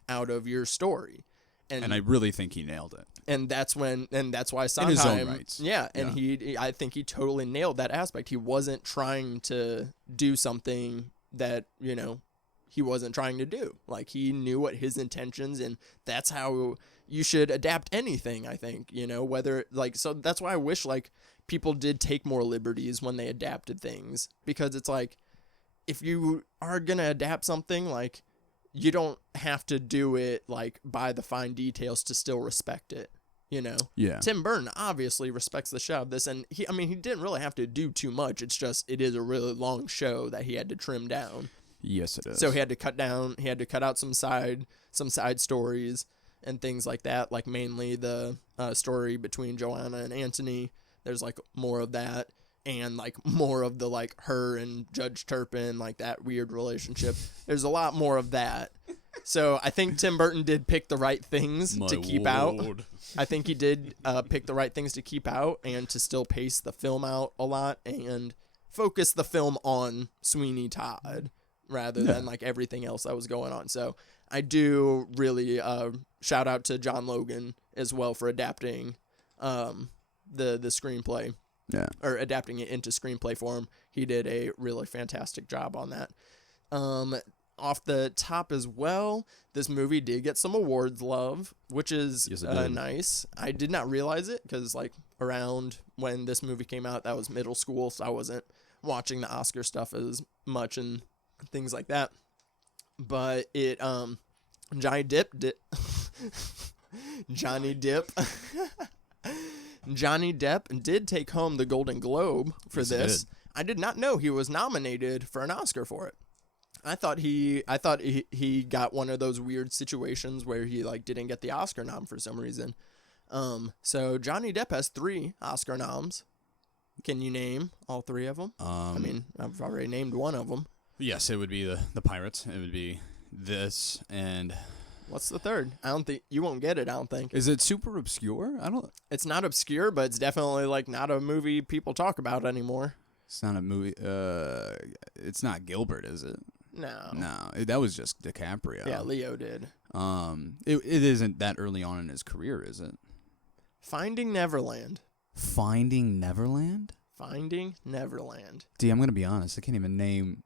out of your story. And I really think he nailed it. And that's why Sondheim, in his own rights. Yeah, and I think he totally nailed that aspect. He wasn't trying to do something that, you know, he wasn't trying to do. Like, he knew what his intentions, and that's how you should adapt anything, I think, you know, whether, like, so that's why I wish, like, people did take more liberties when they adapted things, because it's like, if you are going to adapt something, like, you don't have to do it, like, by the fine details to still respect it, you know? Yeah. Tim Burton obviously respects the show of this, and he didn't really have to do too much. It's just, it is a really long show that he had to trim down. Yes, it is. So he had to cut out some side stories and things like that, like mainly the story between Joanna and Anthony. There's, like, more of that, and, like, more of the, like, her and Judge Turpin, like, that weird relationship. There's a lot more of that. So I think Tim Burton did pick the right things to keep out. I think he did pick the right things to keep out and to still pace the film out a lot and focus the film on Sweeney Todd rather than like everything else that was going on. So I do really shout out to John Logan as well for adapting the screenplay. Yeah. Or adapting it into screenplay form. He did a really fantastic job on that. Off the top as well, this movie did get some awards love, which is nice. I did not realize it because like around when this movie came out, that was middle school, so I wasn't watching the Oscar stuff as much and things like that. But it Johnny Depp did take home the Golden Globe for this. I did not know he was nominated for an Oscar for it. I thought he got one of those weird situations where he like didn't get the Oscar nom for some reason. So Johnny Depp has 3 Oscar noms. Can you name all 3 of them? I mean, I've already named one of them. Yes, it would be the Pirates. It would be this and... What's the third? I don't think you won't get it. I don't think. Is it super obscure? It's not obscure, but it's definitely like not a movie people talk about anymore. It's not a movie. It's not Gilbert, is it? No. That was just DiCaprio. Yeah, Leo did. It isn't that early on in his career, is it? Finding Neverland. Finding Neverland. D, I'm gonna be honest. I can't even name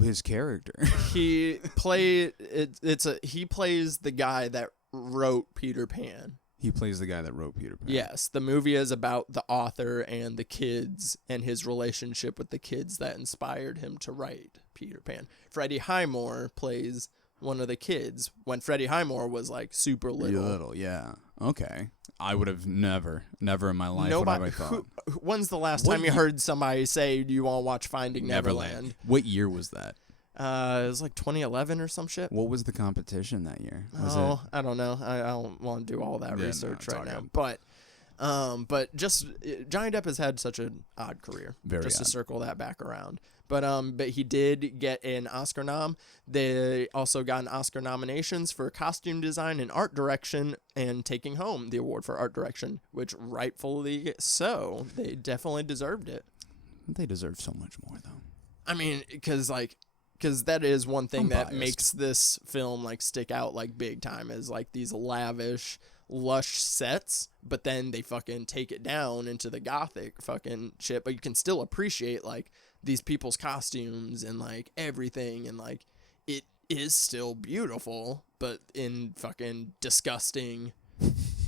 his character. He plays the guy that wrote Peter Pan. He plays the guy that wrote Peter Pan. Yes, the movie is about the author and the kids and his relationship with the kids that inspired him to write Peter Pan. Freddie Highmore plays one of the kids when Freddie Highmore was like super little. Yeah. Okay. I would have never in my life would have I thought. When's the last time you heard somebody say, "Do you want to watch Finding Neverland?" What year was that? It was like 2011 or some shit. What was the competition that year? I don't know. I don't want to do all that research right now. Good. But just Johnny Depp has had such an odd career. To circle that back around. But he did get an Oscar nom. They also got Oscar nominations for costume design and art direction, and taking home the award for art direction, which rightfully so. They definitely deserved it. They deserve so much more, though. I mean, because that is one thing that makes this film like stick out like big time, is like these lavish, lush sets, but then they fucking take it down into the gothic fucking shit. But you can still appreciate like these people's costumes and like everything, and like it is still beautiful, but in fucking disgusting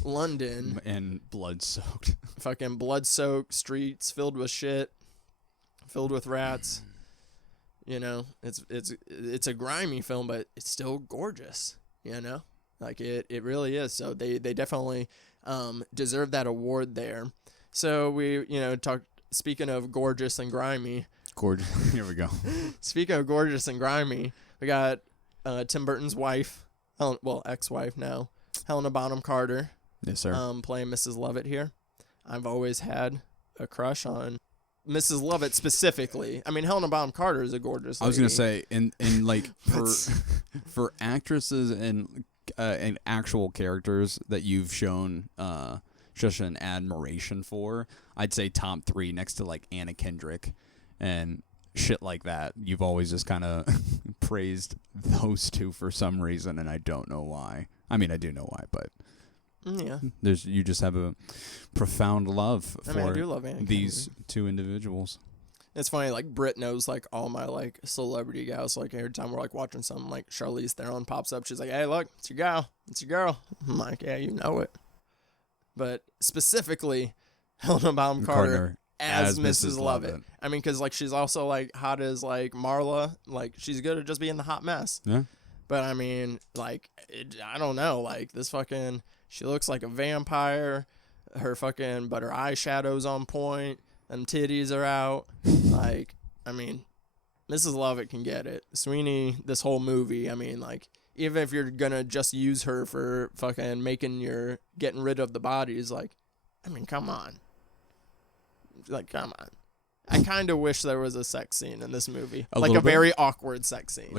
London and blood-soaked fucking blood-soaked streets filled with shit, filled with rats. You know, it's a grimy film, but it's still gorgeous, you know? Like it really is. So they definitely deserve that award there. So we, speaking of gorgeous and grimy, here we go. Speaking of gorgeous and grimy, we got Tim Burton's wife, ex-wife now, Helena Bonham Carter. Yes, sir. Playing Mrs. Lovett here. I've always had a crush on Mrs. Lovett specifically. I mean, Helena Bonham Carter is a gorgeous lady. I was gonna say, in like for actresses and actual characters that you've shown just an admiration for, I'd say top 3 next to like Anna Kendrick and shit like that. You've always just kind of praised those 2 for some reason, and I don't know why. I mean, I do know why, but yeah, you just have a profound love for I do love Anna these Kendrick. 2 individuals. It's funny, like Britt knows like all my like celebrity gals. Like every time we're like watching something, like Charlize Theron pops up, she's like, "Hey, look, it's your girl." I'm like, "Yeah, you know it." But specifically, Helena Bonham Carter as Mrs. Lovett. I mean, because like she's also like hot as like Marla. Like she's good at just being the hot mess. Yeah. But I mean, like I don't know. Like this fucking, she looks like a vampire. But her eyeshadow's on point. Them titties are out. Like, I mean, Mrs. Lovett can get it. Sweeney, this whole movie, I mean, like, even if you're gonna just use her for fucking getting rid of the bodies, like, I mean, come on. Like, come on. I kind of wish there was a sex scene in this movie. A very awkward sex scene.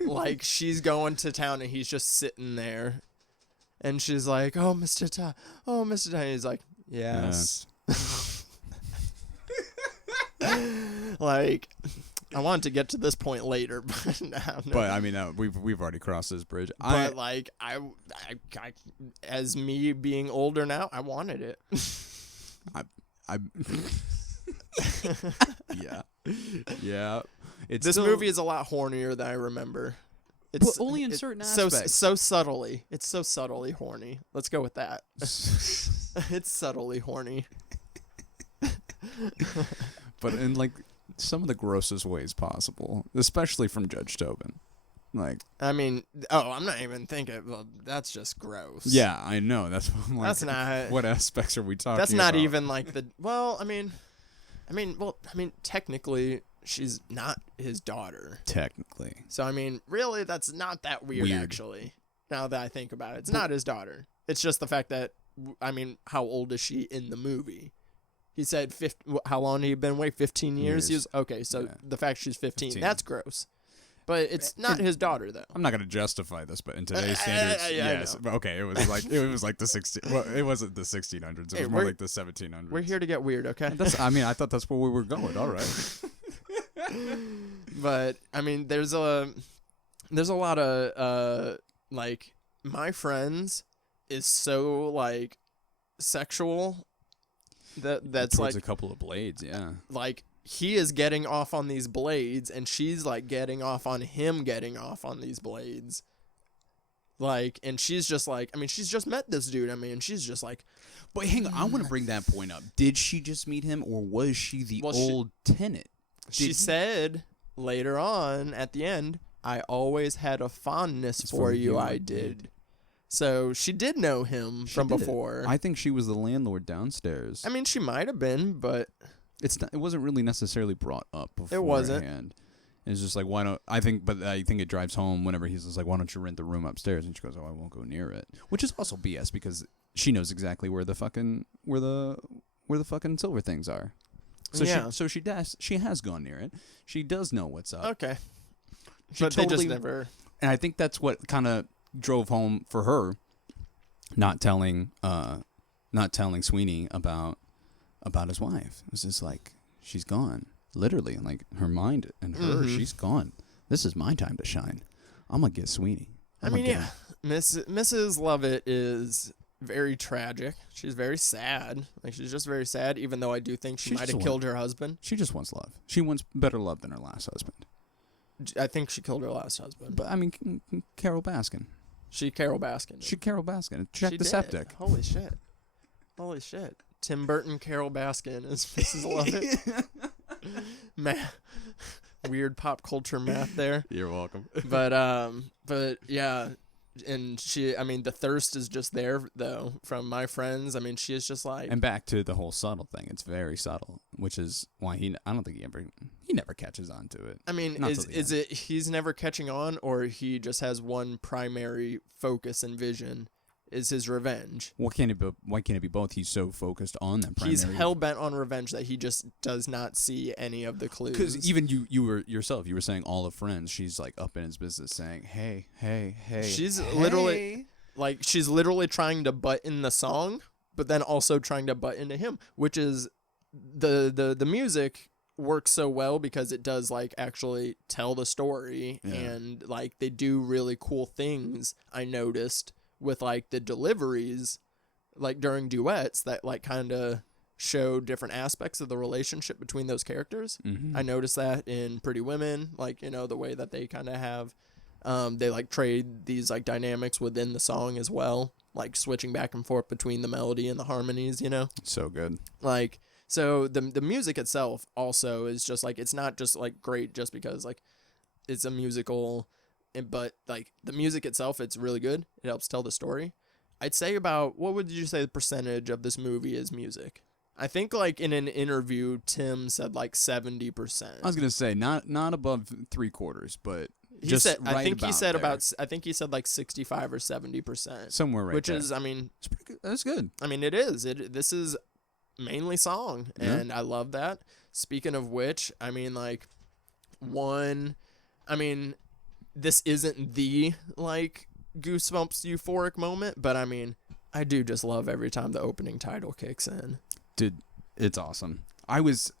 like she's going to town and he's just sitting there, and she's like, "Oh, Mr. Todd, oh, Mr. Todd." And he's like, "Yes." Like, I wanted to get to this point later, but no. But I mean, we've already crossed this bridge. But like, I, as me being older now, I wanted it. I yeah. This movie is a lot hornier than I remember. But only in certain aspects. So subtly. It's so subtly horny. Let's go with that. It's subtly horny. But in like some of the grossest ways possible, especially from Judge Tobin. Like, I mean, I'm not even thinking. Well, that's just gross. Yeah, I know. That's what I'm like. That's not. What aspects are we talking about? That's not even like the. Well, I mean, technically, she's not his daughter. Technically. So I mean, really, that's not that weird. Actually, now that I think about it, it's not his daughter. It's just the fact that, I mean, how old is she in the movie? He said, how long had he been away? 15 years? He was, okay, so the fact she's 15, that's gross. But it's not his daughter, though. I'm not going to justify this, but in today's standards, yes. But okay, it was like the 16. Well, it wasn't the 1600s. It was more like the 1700s. We're here to get weird, okay? I thought that's where we were going. All right. But I mean, there's a lot of like, my friends is so like sexual. That's towards like a couple of blades, yeah. Like, he is getting off on these blades, and she's like getting off on him getting off on these blades. Like, and she's just like, I mean, she's just met this dude. I mean, she's just like. But hang on, I want to bring that point up. Did she just meet him, or was she the old tenant? She said later on at the end, "I always had a fondness for you. I did." So she did know him from before. I think she was the landlord downstairs. I mean, she might have been, but it wasn't really necessarily brought up beforehand. It wasn't. It's just like, why don't I think it drives home whenever he's just like, why don't you rent the room upstairs? And she goes, oh, I won't go near it, which is also BS because she knows exactly where the fucking silver things are. So yeah. She has gone near it. She does know what's up. Okay. But they just never. And I think that's what kind of drove home for her, not telling Sweeney about his wife. It was just like, she's gone, literally, like her mind and her, she's gone. This is my time to shine. I'm gonna get Sweeney. Mrs. Lovett is very tragic. She's very sad. Like, she's just very sad. Even though I do think she might have killed her husband. She just wants love. She wants better love than her last husband. I think she killed her last husband. But I mean, Carol Baskin. She Carol Baskin. Check the septic. Holy shit. Tim Burton, Carol Baskin is Mrs. Lovett. Weird pop culture math there. You're welcome. But yeah, and the thirst is just there though from my friends. I mean, she is just like. And back to the whole subtle thing. It's very subtle, which is why I don't think he never catches on to it. I mean, is it he's never catching on, or he just has one primary focus and vision? Is his revenge? Why can't it be both? He's so focused on that primary. He's hell bent on revenge that he just does not see any of the clues. Because even you were saying all of Friends. She's like up in his business, saying, "Hey." She's literally trying to butt in the song, but then also trying to butt into him, which is the music works so well because it does like actually tell the story, and like they do really cool things. I noticed. With like the deliveries, like during duets, that like kind of show different aspects of the relationship between those characters. I noticed that in Pretty Women, like, you know, the way that they kind of have, they like trade these like dynamics within the song as well, like switching back and forth between the melody and the harmonies, you know? So good. Like, so the music itself also is just like, it's not just like great just because like it's a musical. But like the music itself, it's really good. It helps tell the story. I'd say about, what would you say the percentage of this movie is music? I think like in an interview, Tim said like 70%. I was gonna say not above 3/4, but I think he said like 65 or 70%. Somewhere right which there. is, I mean, it's pretty good. That's good. I mean, it is. This is mainly song, and I love that. Speaking of which, I mean, like this isn't the like goosebumps euphoric moment, but I mean, I do just love every time the opening title kicks in. Dude, it's awesome. I was.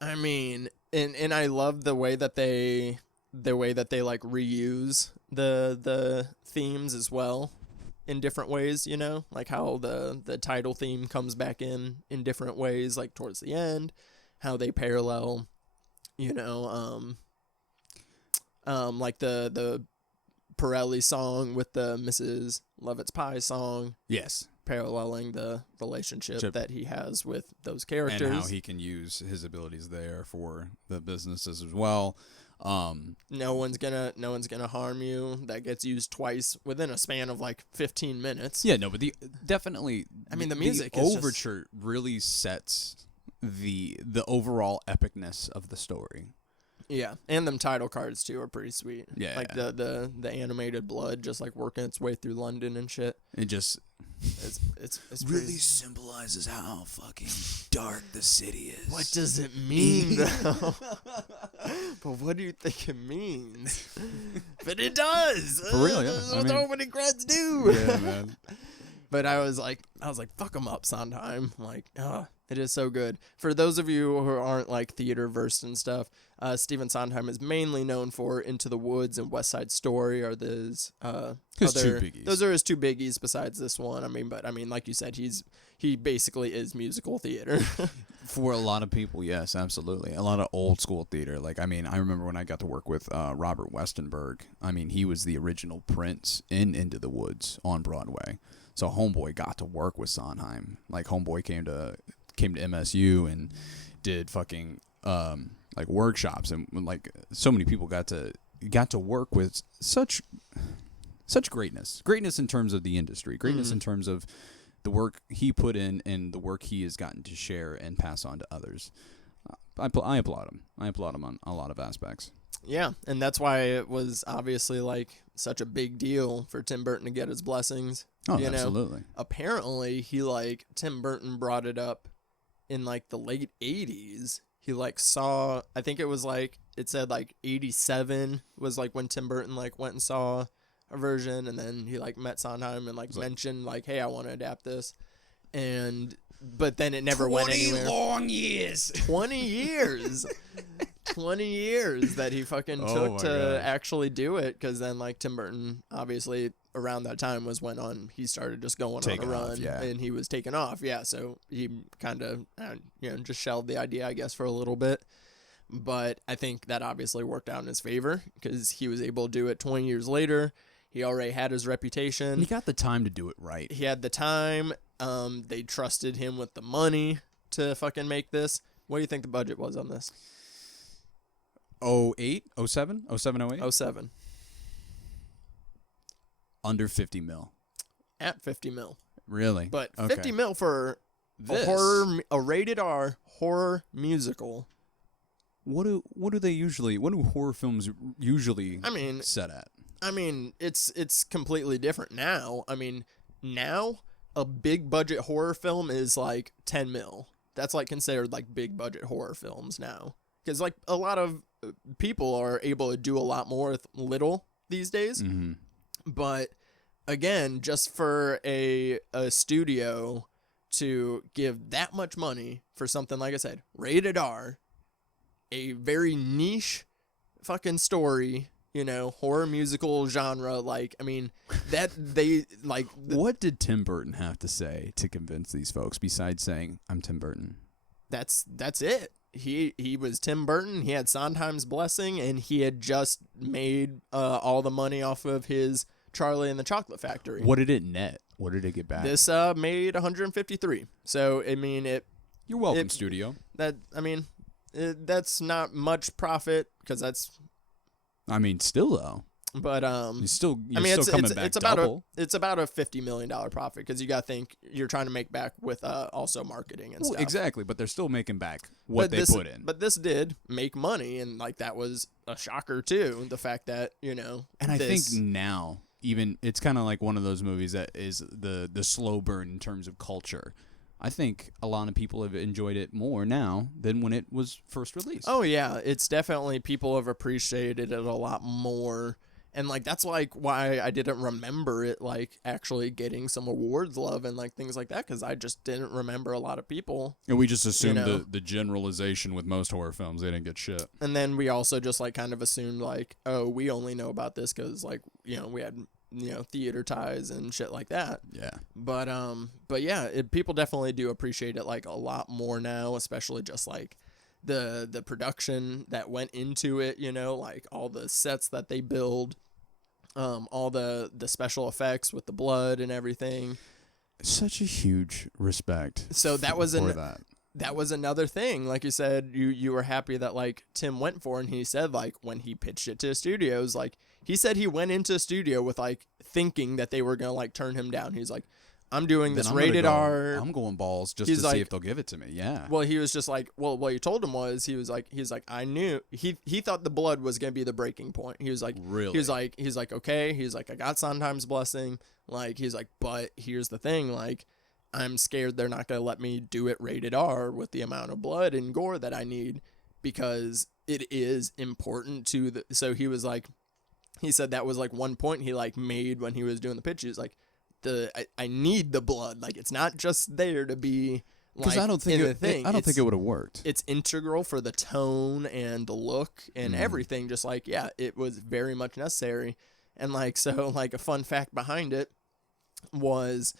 I mean, and I love the way that they like reuse the themes as well in different ways, you know, like how the title theme comes back in different ways, like towards the end, how they parallel, you know, like the Pirelli song with the Mrs. Lovett's Pie song. Yes. Paralleling the relationship that he has with those characters. And how he can use his abilities there for the businesses as well. No one's gonna harm you. That gets used twice within a span of like 15 minutes. Yeah, no, but definitely. I mean, the music the is overture really sets the overall epicness of the story. Yeah, and them title cards too are pretty sweet. Yeah, like the animated blood just like working its way through London and shit. It just it's really pretty... symbolizes how fucking dark the city is. What does it mean though? But what do you think it means? But it does. For real, yeah. That's what the opening credits do. Yeah, man. But I was like, fuck them up, Sondheim. Like, it is so good. For those of you who aren't like theater versed and stuff, Stephen Sondheim is mainly known for Into the Woods and West Side Story are his two biggies. Those are his two biggies besides this one. I mean, like you said, he basically is musical theater. For a lot of people, yes, absolutely. A lot of old school theater. Like, I mean, I remember when I got to work with Robert Westenberg. I mean, he was the original Prince in Into the Woods on Broadway. So Homeboy got to work with Sondheim. Like, Homeboy came to MSU and did fucking like workshops, and like so many people got to work with such greatness in terms of the industry, greatness in terms of the work he put in and the work he has gotten to share and pass on to others. I applaud him. I applaud him on a lot of aspects. Yeah, and that's why it was obviously like such a big deal for Tim Burton to get his blessings. Oh, absolutely. Apparently, Tim Burton brought it up in like the late 80s. He like saw, I think it was like, it said like 87 was like when Tim Burton like went and saw a version, and then he like met Sondheim and like mentioned like, hey, I want to adapt this. But then it never went anywhere. 20 long years. 20 years. 20 years that he fucking took to actually do it, because then like Tim Burton obviously around that time was when he started just going on a run, and he was taking off, so he kind of just shelved the idea, I guess, for a little bit. But I think that obviously worked out in his favor, because he was able to do it 20 years later. He already had his reputation. He got the time to do it right. He had the time. They trusted him with the money to fucking make this. What do you think the budget was on this? 08? 07? 07, 08? 07. Under 50 mil. At 50 mil. Really? But 50 mil for a rated R horror musical. What do horror films usually set at? I mean, it's completely different now. I mean, now a big budget horror film is like 10 mil. That's like considered like big budget horror films now. Because like a lot of people are able to do a lot more with little these days. Mm-hmm. But again, just for a studio to give that much money for something, like I said, rated R, a very niche fucking story, horror musical genre, like, I mean, that they like. What did Tim Burton have to say to convince these folks besides saying, I'm Tim Burton? That's it. He was Tim Burton. He had Sondheim's blessing, and he had just made all the money off of his Charlie and the Chocolate Factory. What did it net? What did it get back? This made 153. So I mean, You're welcome, studio. That's not much profit, because that's. I mean, still though. But you're still it's coming back it's about double. it's about a $50 million profit because you got to think you're trying to make back with also marketing and stuff. Exactly, but they're still making back what they put in. But this did make money, and like that was a shocker too. The fact that and I think now even it's kind of like one of those movies that is the slow burn in terms of culture. I think a lot of people have enjoyed it more now than when it was first released. Oh yeah, it's definitely people have appreciated it a lot more. And, like, that's, like, why I didn't remember it, like, actually getting some awards love and, like, things like that, because I just didn't remember a lot of people. And we just assumed the generalization with most horror films. They didn't get shit. And then we also just, like, kind of assumed, like, oh, we only know about this because, like, we had, theater ties and shit like that. Yeah. But yeah, people definitely do appreciate it, like, a lot more now, especially just, like, the production that went into it, like all the sets that they build, all the special effects with the blood and everything. Such a huge respect. So that was that. That was another thing. Like you said, you were happy that like Tim went for, and he said like when he pitched it to studios, like he said he went into a studio with like thinking that they were gonna like turn him down. He's like, I'm doing this rated R. I'm going balls just to see if they'll give it to me. Yeah. Well, he was just like, well, what he told him was, he was like, I knew he thought the blood was going to be the breaking point. He was like, really? He's like, okay. He's like, I got Sondheim's blessing. Like, he's like, but here's the thing. Like, I'm scared they're not going to let me do it rated R with the amount of blood and gore that I need, because it is important to the, so he was like, he said that was like one point he like made when he was doing the pitch. He was like, I need the blood. Like, it's not just there to be like I don't think it would have worked. It's integral for the tone and the look and everything. Just like, yeah, it was very much necessary. And like, so like a fun fact behind it was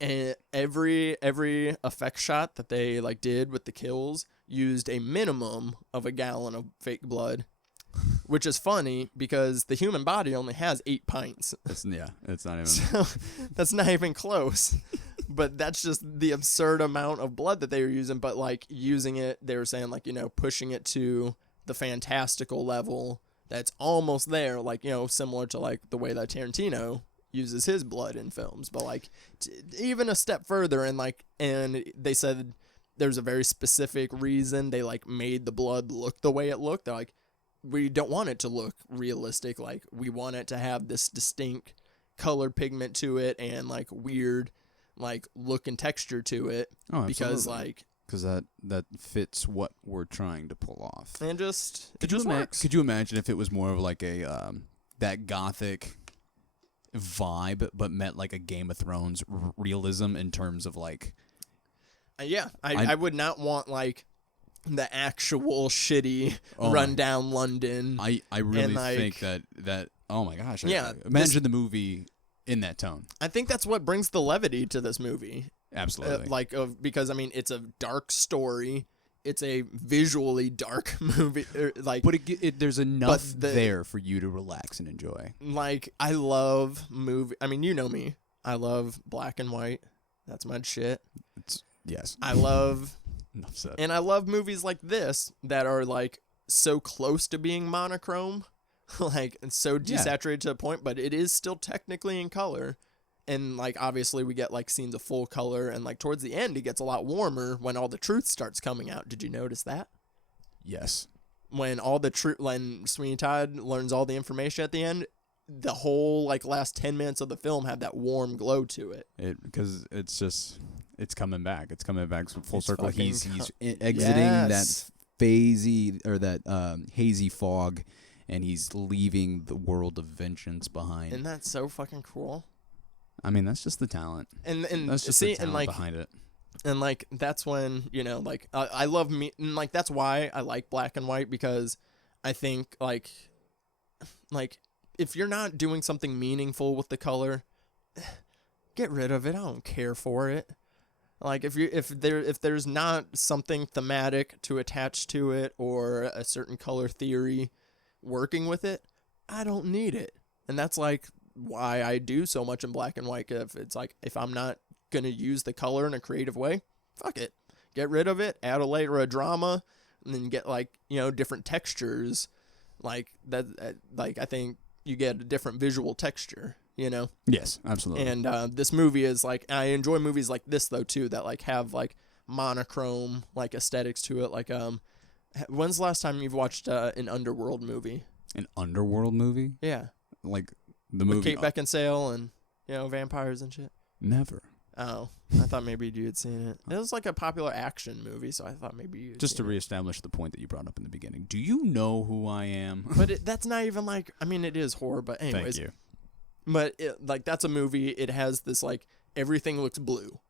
every effect shot that they like did with the kills used a minimum of a gallon of fake blood. Which is funny because the human body only has 8 pints. It's not even. So that's not even close. But that's just the absurd amount of blood that they were using. But like using it, they were saying like, pushing it to the fantastical level that's almost there. Like, similar to like the way that Tarantino uses his blood in films. But like even a step further, and they said there's a very specific reason they like made the blood look the way it looked. They're like, we don't want it to look realistic. Like, we want it to have this distinct color pigment to it and like weird like look and texture to it. Oh, because like that fits what we're trying to pull off. And works. Could you imagine if it was more of like a that gothic vibe, but met like a Game of Thrones realism in terms of like. Yeah, I would not want like the actual shitty rundown London. I really think that oh my gosh. Yeah. Imagine the movie in that tone. I think that's what brings the levity to this movie. Absolutely. Because I mean, it's a dark story. It's a visually dark movie. But there's enough there for you to relax and enjoy. Like, I love movie. I mean, you know me. I love black and white. That's my shit. Yes. I love. Enough said. And I love movies like this that are like so close to being monochrome, like, and so desaturated to a point, but it is still technically in color. And like, obviously we get like scenes of full color, and like towards the end it gets a lot warmer when all the truth starts coming out. Did you notice that? Yes. When when Sweeney Todd learns all the information at the end, the whole like last 10 minutes of the film had that warm glow to it. Because it's coming back. It's coming back full circle. He's exiting that phasey or that hazy fog, and he's leaving the world of vengeance behind. Isn't that so fucking cool? I mean, that's just the talent. And that's just the talent behind it. And like that's when like I love me, and like that's why I like black and white, because I think like if you're not doing something meaningful with the color, get rid of it. I don't care for it. Like if there's not something thematic to attach to it, or a certain color theory working with it, I don't need it. And that's like why I do so much in black and white. If I'm not gonna use the color in a creative way, fuck it. Get rid of it, add a layer of drama, and then get like, different textures like that. Like I think, you get a different visual texture, you know? Yes, absolutely. And this movie is like, I enjoy movies like this though too, that like have like monochrome like aesthetics to it. Like when's the last time you've watched an Underworld movie? An Underworld movie? Yeah. Like the With movie Kate Beckinsale and, you know, vampires and shit. Never. Oh, I thought maybe you had seen it. It was like a popular action movie, so I thought maybe you Just to reestablish the point that you brought up in the beginning. Do you know who I am? But that's not even like, I mean, it is horror, but anyways. Thank you. But like that's a movie. It has this like everything looks blue.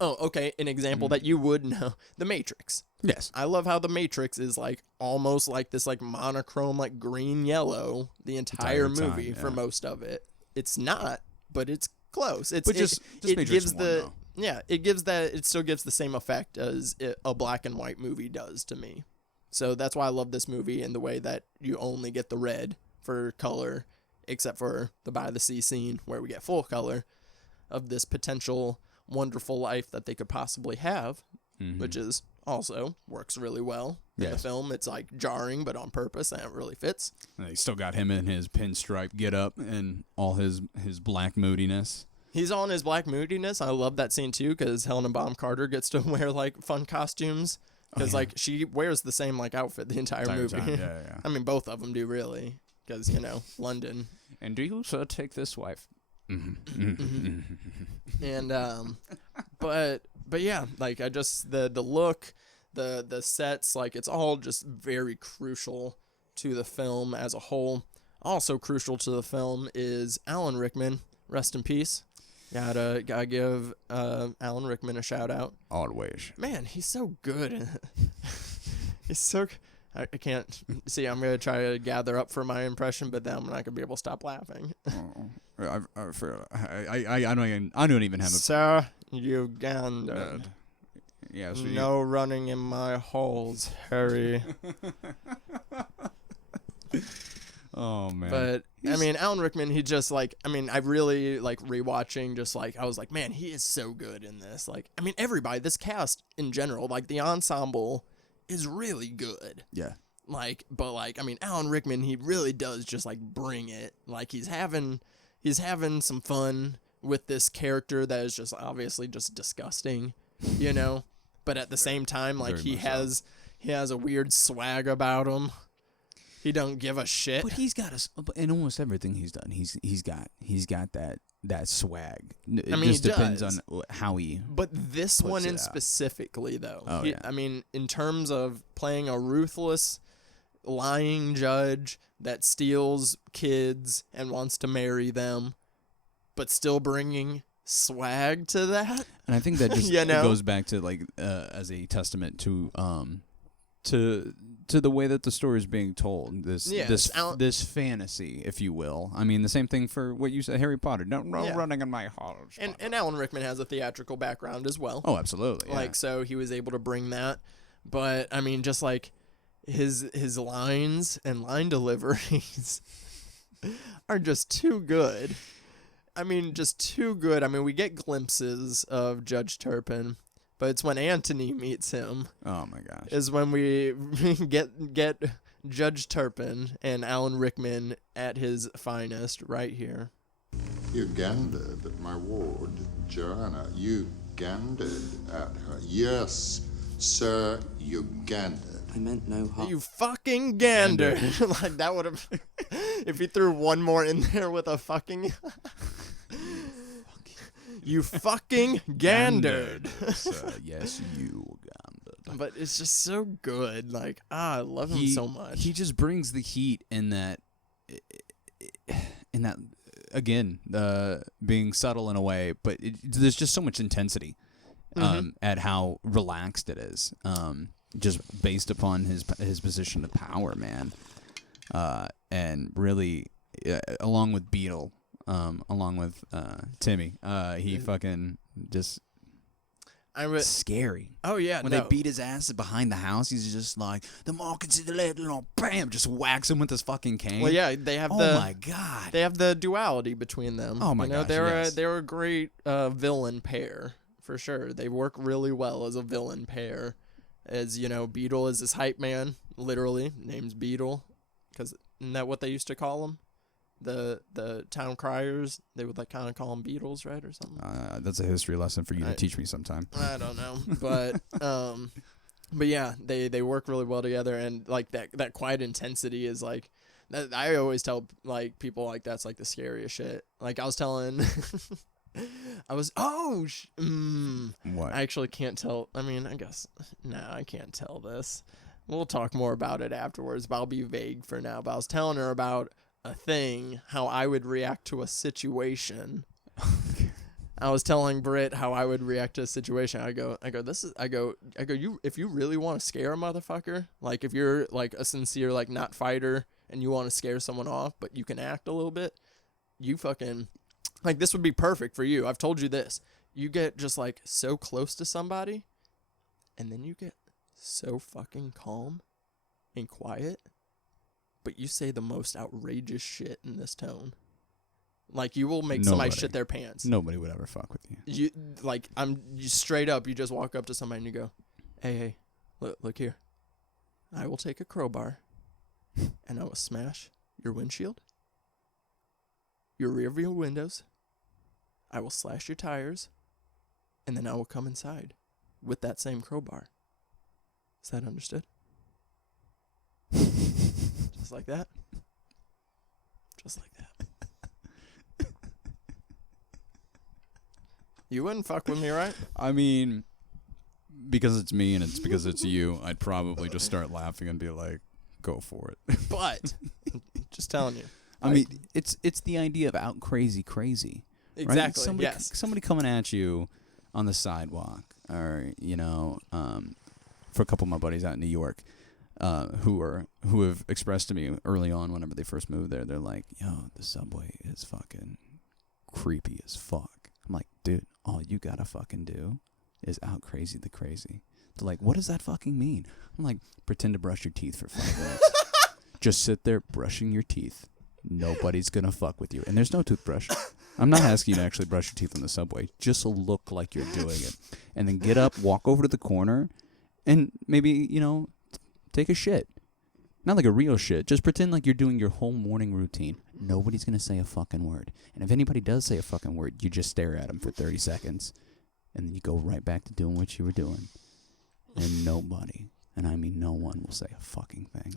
Oh, okay. An example that you would know: The Matrix. Yes. I love how The Matrix is like almost like this like monochrome like green yellow the entire movie for most of it. It's not, but it's close. It's but just it Matrix gives 1, the though. yeah it gives that it still gives the same effect as a black and white movie does to me. So that's why I love this movie in the way that you only get the red for color, except for the by the sea scene where we get full color of this potential wonderful life that they could possibly have, which is also works really well in the film. It's like jarring, but on purpose, and it really fits. And they still got him in his pinstripe get up and all his black moodiness. He's on his black moodiness. I love that scene too because Helena Bonham Carter gets to wear like fun costumes because like she wears the same like outfit the entire movie. Time. Yeah. I mean, both of them do really because you know London. And do you take this wife? And but yeah, like I just the look, the sets, like it's all just very crucial to the film as a whole. Also crucial to the film is Alan Rickman, rest in peace. Gotta give Alan Rickman a shout out. Always. Man, he's so good. He's so. I can't see. I'm gonna try to gather up for my impression, but then I'm not gonna be able to stop laughing. I don't even have a. Sir, Uganda. Yeah. So No running in my halls, Harry. Oh man. But I mean, Alan Rickman, he just like, I mean, I really like rewatching. Just like I was like, man, he is so good in this. Like, I mean, everybody, this cast in general, like the ensemble is really good. Yeah. Like, but like, I mean, Alan Rickman, he really does just like bring it. Like he's having some fun with this character that is just obviously just disgusting, you know. But at the same time, like he has a weird swag about him. He don't give a shit. But he's got in almost everything he's done. He's got that swag. It just depends on how he. But this one in specifically, though. I mean, in terms of playing a ruthless, lying judge that steals kids and wants to marry them, but still bringing swag to that. And I think that just you know? It goes back to like as a testament to the way that the story is being told, this fantasy, if you will. I mean, the same thing for what you said, Harry Potter. No running in my halls. And Alan Rickman has a theatrical background as well. Oh, absolutely. Like, so he was able to bring that. But I mean, just like his lines and line deliveries are just too good. I mean, just too good. I mean, we get glimpses of Judge Turpin. But it's when Anthony meets him. Oh my gosh! Is when we get Judge Turpin and Alan Rickman at his finest right here. You gandered at my ward, Joanna. You gandered at her. Yes, sir, you gandered. I meant no harm. You fucking gandered. Like that would have. If he threw one more in there with a fucking. You fucking gandered. Yes, you gandered. But it's just so good. Like, I love him so much. He just brings the heat in that again, being subtle in a way, but there's just so much intensity at how relaxed it is, just based upon his position of power, man. And really, along with Beetle. Along with Timmy, he fucking just scary. Oh yeah, when they beat his ass behind the house, he's just like the markets in the lead, bam, just whacks him with his fucking cane. Well, yeah, they have my god, they have the duality between them. Oh my gosh, they're a great villain pair for sure. They work really well as a villain pair. As you know, Beetle is his hype man, literally name's Beetle, because Isn't that what they used to call them? The town criers, they would like kind of call them Beatles, right, or something. That's a history lesson for you to teach me sometime. I don't know, but yeah, they work really well together, and like that quiet intensity is like that. I always tell like people like that's like the scariest shit. Like I was telling, what? I actually can't tell. I mean, I guess I can't tell this. We'll talk more about it afterwards, but I'll be vague for now. But I was telling her about a thing, how I would react to a situation. I was telling Britt how I would react to a situation. I go, you, if you really want to scare a motherfucker, like if you're like a sincere, like not fighter and you want to scare someone off, but you can act a little bit, you fucking, like this would be perfect for you. I've told you this. You get just like so close to somebody and then you get so fucking calm and quiet, but you say the most outrageous shit in this tone. Like you will make somebody shit their pants. Nobody would ever fuck with you. You straight up, you just walk up to somebody and you go, hey, look here. I will take a crowbar and I will smash your windshield, your rear view windows. I will slash your tires, and then I will come inside with that same crowbar. Is that understood? Just like that. Just like that. You wouldn't fuck with me, right? I mean, because it's me and it's because it's you, I'd probably just start laughing and be like, go for it. But, just telling you. I mean, it's the idea of out crazy. Exactly, right? yes. Somebody coming at you on the sidewalk or, for a couple of my buddies out in New York, who have expressed to me early on whenever they first moved there, they're like, yo, the subway is fucking creepy as fuck. I'm like, dude, all you gotta fucking do is out crazy the crazy. They're like, what does that fucking mean? I'm like, pretend to brush your teeth for 5 minutes. Just sit there brushing your teeth. Nobody's gonna fuck with you. And there's no toothbrush. I'm not asking you to actually brush your teeth on the subway. Just look like you're doing it. And then get up, walk over to the corner, and maybe, take a shit. Not like a real shit. Just pretend like you're doing your whole morning routine. Nobody's going to say a fucking word. And if anybody does say a fucking word, you just stare at them for 30 seconds. And then you go right back to doing what you were doing. And nobody, and I mean no one, will say a fucking thing.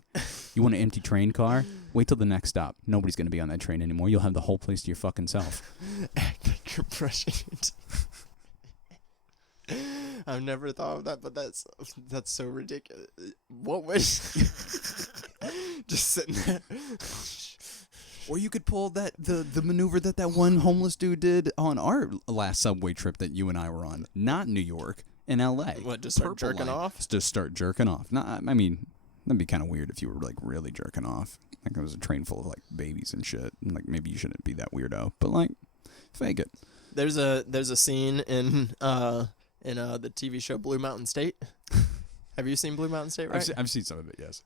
You want an empty train car? Wait till the next stop. Nobody's going to be on that train anymore. You'll have the whole place to your fucking self. Act like you're brushing it. I've never thought of that, but that's so ridiculous. What was just sitting there? Or you could pull the maneuver that one homeless dude did on our last subway trip that you and I were on, not New York, in L.A. What, just start jerking off? Just start jerking off. No, I mean, that'd be kind of weird if you were like really jerking off. Like it was a train full of like babies and shit. And, like maybe you shouldn't be that weirdo, but like fake it. There's a scene in the TV show Blue Mountain State. Have you seen Blue Mountain State, right? I've seen some of it, yes.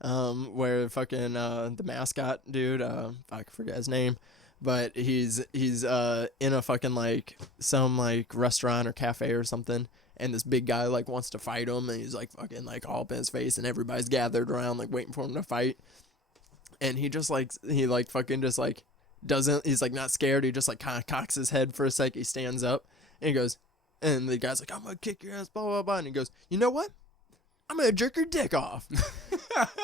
Where fucking the mascot dude, I forget his name, but he's in a fucking like some like restaurant or cafe or something, and this big guy like wants to fight him, and he's like fucking like all up in his face, and everybody's gathered around like waiting for him to fight, and he fucking just like doesn't, he's like not scared, he just like kind of cocks his head for a sec, he stands up, and he goes, and the guy's like, I'm gonna kick your ass, blah blah blah, and he goes, you know what? I'm going to jerk your dick off.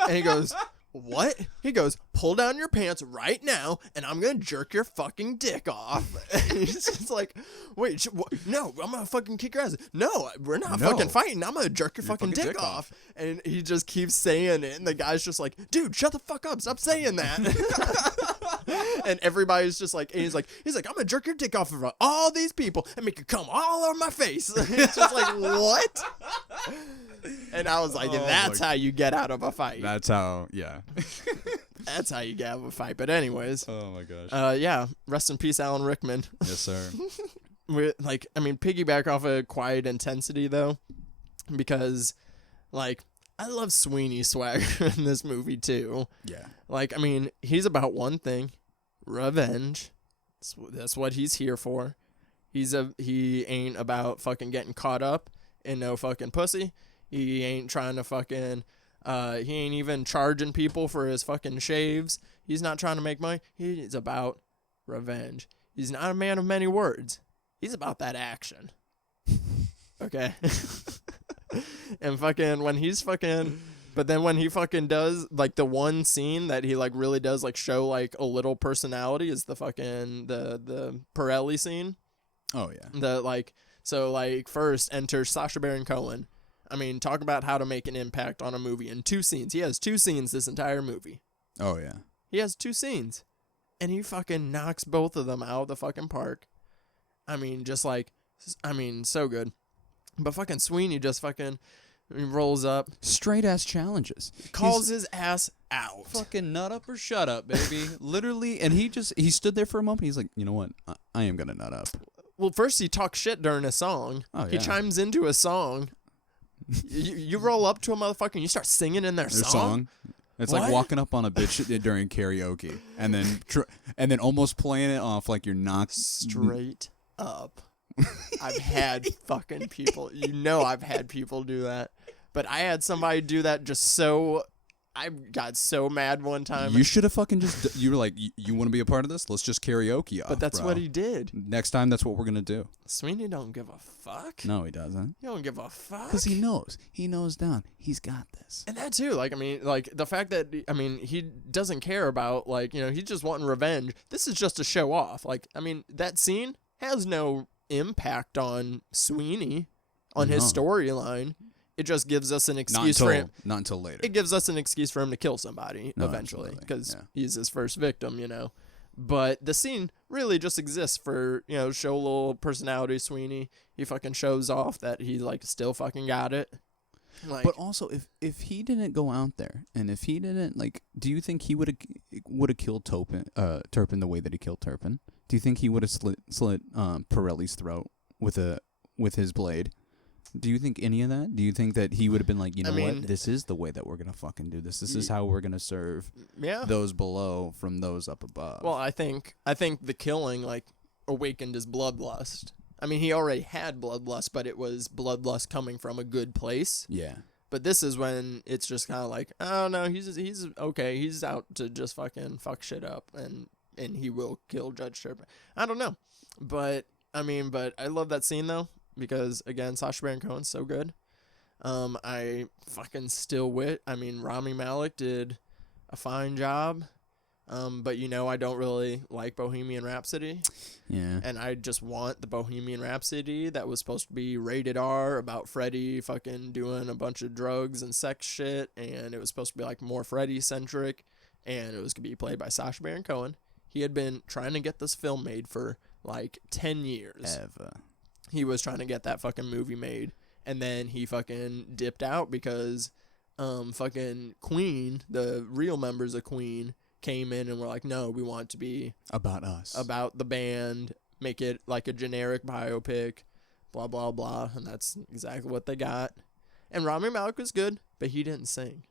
And he goes, what? He goes, pull down your pants right now, and I'm going to jerk your fucking dick off. And he's just like, wait, no, I'm going to fucking kick your ass. No, we're not fucking fighting. I'm going to jerk your fucking dick off. And he just keeps saying it, and the guy's just like, dude, shut the fuck up. Stop saying that. And everybody's just like, and he's like, I'm going to jerk your dick off in front of all these people and make you come all over my face. It's just like, what? And I was like, that's how you get out of a fight. That's how, yeah. That's how you get out of a fight. But anyways. Oh, my gosh. Yeah. Rest in peace, Alan Rickman. Yes, sir. Piggyback off of quiet intensity, though, because, like, I love Sweeney swagger in this movie, too. Yeah. Like, I mean, he's about one thing, revenge. That's what he's here for. He ain't about fucking getting caught up in no fucking pussy. He ain't trying to fucking He ain't even charging people for his fucking shaves. He's not trying to make money. He's about revenge. He's not a man of many words. He's about that action. Okay? And fucking when he's fucking... But then when he fucking does, like, the one scene that he, like, really does, like, show, like, a little personality is the fucking... The Pirelli scene. Oh, yeah. The, like... So, like, first enters Sacha Baron Cohen. I mean, talk about how to make an impact on a movie in 2 scenes. He has 2 scenes this entire movie. Oh, yeah. He has 2 scenes. And he fucking knocks both of them out of the fucking park. I mean, just like... I mean, so good. But fucking Sweeney just fucking rolls up. Straight-ass challenges. Calls his ass out. Fucking nut up or shut up, baby. Literally. And he stood there for a moment. He's like, you know what? I am going to nut up. Well, first he talks shit during a song. Oh, yeah. He chimes into a song. You roll up to a motherfucker and you start singing in their song? It's What? like walking up on a bitch during karaoke and then almost playing it off like you're not Straight up. I've had fucking people. I've had people do that. But I had somebody do that just so... I got so mad one time. You should have fucking just... You were like, you want to be a part of this? Let's just karaoke off, But that's bro. what he did. Next time, that's what we're going to do. Sweeney don't give a fuck. No, he doesn't. He don't give a fuck. Because he knows. He knows down. He's got this. And that too, like, I mean, like, the fact that, I mean, he doesn't care about, like, he's just wanting revenge. This is just to show off. Like, I mean, that scene has no impact on Sweeney, on his storyline. It just gives us an excuse for him. Not until later. It gives us an excuse for him to kill somebody eventually, because he's his first victim, But the scene really just exists for, show a little personality, Sweeney. He fucking shows off that he, like, still fucking got it. Like, but also, if he didn't go out there, and if he didn't, like, do you think he would have killed Turpin the way that he killed Turpin? Do you think he would have slit Pirelli's throat with his blade? Do you think any of that? Do you think that he would have been like, what? This is the way that we're going to fucking do this. This is how we're going to serve those below from those up above. Well, I think the killing, like, awakened his bloodlust. I mean, he already had bloodlust, but it was bloodlust coming from a good place. Yeah. But this is when it's just kind of like, oh, no, he's okay. He's out to just fucking fuck shit up, and he will kill Judge Turpin. I don't know. But I love that scene, though. Because, again, Sacha Baron Cohen's so good. I fucking still Rami Malek did a fine job. But, I don't really like Bohemian Rhapsody. Yeah. And I just want the Bohemian Rhapsody that was supposed to be rated R about Freddie fucking doing a bunch of drugs and sex shit. And it was supposed to be, like, more Freddie-centric. And it was going to be played by Sacha Baron Cohen. He had been trying to get this film made for, like, 10 years. Ever. He was trying to get that fucking movie made, and then he fucking dipped out because fucking Queen, the real members of Queen, came in and were like, no, we want it to be about us, about the band, make it like a generic biopic, blah, blah, blah, and that's exactly what they got. And Rami Malek was good, but he didn't sing.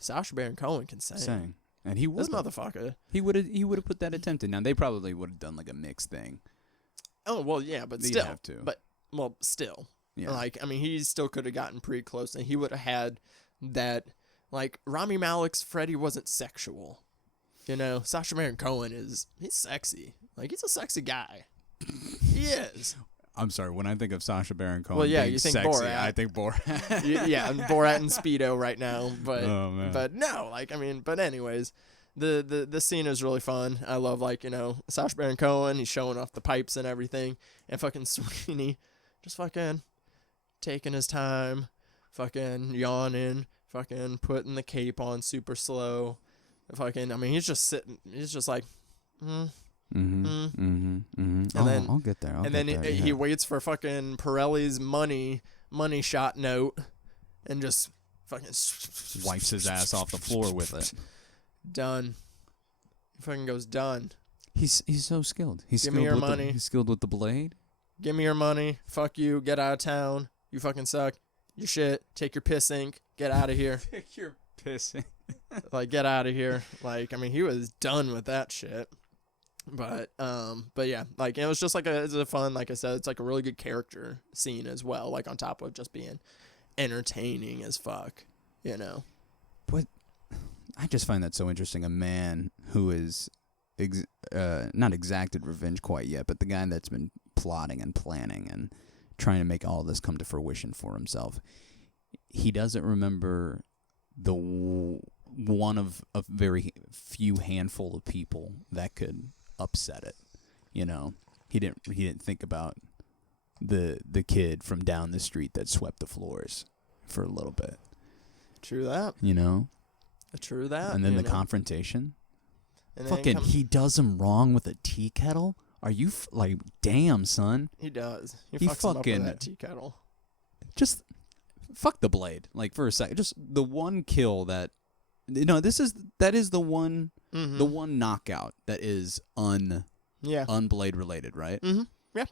Sacha Baron Cohen can sing. And he would. This motherfucker. He would have put that attempt in. Now, they probably would have done like a mixed thing. Oh, well, yeah, but You'd still. have to. But, well, still. Yeah. Like, I mean, he still could have gotten pretty close, and he would have had that, like, Rami Malek's Freddie wasn't sexual. Sacha Baron Cohen he's sexy. Like, he's a sexy guy. He is. I'm sorry, when I think of Sacha Baron Cohen, Well, yeah, you think sexy, Borat. I think Borat. Yeah, and Borat and Speedo right now. But, oh, man. But no, like, I mean, but anyways. The scene is really fun. I love, like, Sacha Baron Cohen, he's showing off the pipes and everything, and fucking Sweeney just fucking taking his time, fucking yawning, fucking putting the cape on super slow. Fucking, I mean, he's just sitting, he's just like, And then I'll get there. and then he waits for fucking Pirelli's money shot note, and just fucking wipes his ass off the floor with it. Done. He fucking goes done. He's so skilled. Give me your money. He's skilled with the blade. Give me your money. Fuck you. Get out of town. You fucking suck. Your shit. Take your piss ink. Get out of here. Take your pissing. Like, get out of here. Like, I mean, he was done with that shit. But yeah, like, it was just like it's a fun, like I said, it's like a really good character scene as well. Like, on top of just being entertaining as fuck, But I just find that so interesting. A man who is not exacted revenge quite yet, but the guy that's been plotting and planning and trying to make all this come to fruition for himself. He doesn't remember the one of a very few handful of people that could upset it. You know, he didn't think about the kid from down the street that swept the floors for a little bit. True that. You know? True that. And then the confrontation. And Fucking, he does him wrong with a tea kettle? Are you, like, damn, son? He does. He fucks him up fucking, with that tea kettle. Just, fuck the blade, like, for a second. Just the one kill that, you know, that is the one, the one knockout that is unblade related, right? Mm-hmm. Yeah.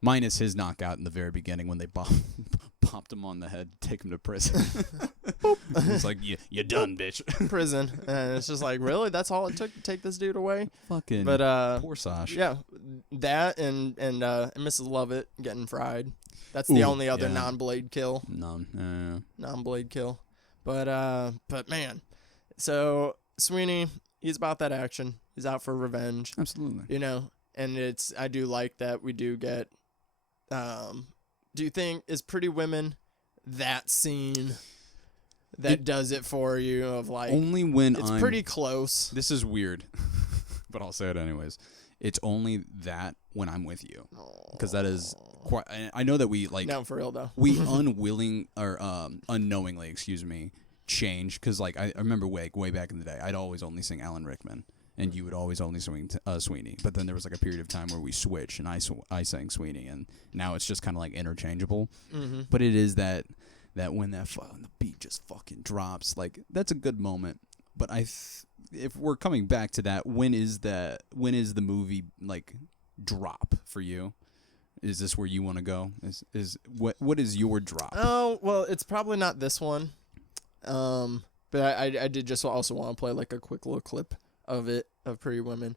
Minus his knockout in the very beginning when they popped him on the head to take him to prison. It's like, you're done, bitch. Prison. And it's just like, really? That's all it took to take this dude away? Fucking poor Sash. Yeah. That and Mrs. Lovett getting fried. That's the only other non-blade kill. Non-blade kill. But man. So Sweeney, he's about that action. He's out for revenge. Absolutely. You know, and I do like that we do get do you think is Pretty Women that scene that does it for you of like only when it's pretty close. This is weird, but I'll say it anyways. It's only that when I'm with you, because that is quite. I know that we like. No, for real though. We unknowingly, change because like I remember way back in the day, I'd always only sing Alan Rickman. And you would always only sing Sweeney. But then there was like a period of time where we switched, and I sang Sweeney, and now it's just kind of like interchangeable. Mm-hmm. But it is that when the beat just fucking drops, like that's a good moment. But if we're coming back to that, when is the movie like drop for you? Is this where you want to go? Is what is your drop? Oh well, it's probably not this one. But I did just also want to play like a quick little clip of Pretty Women,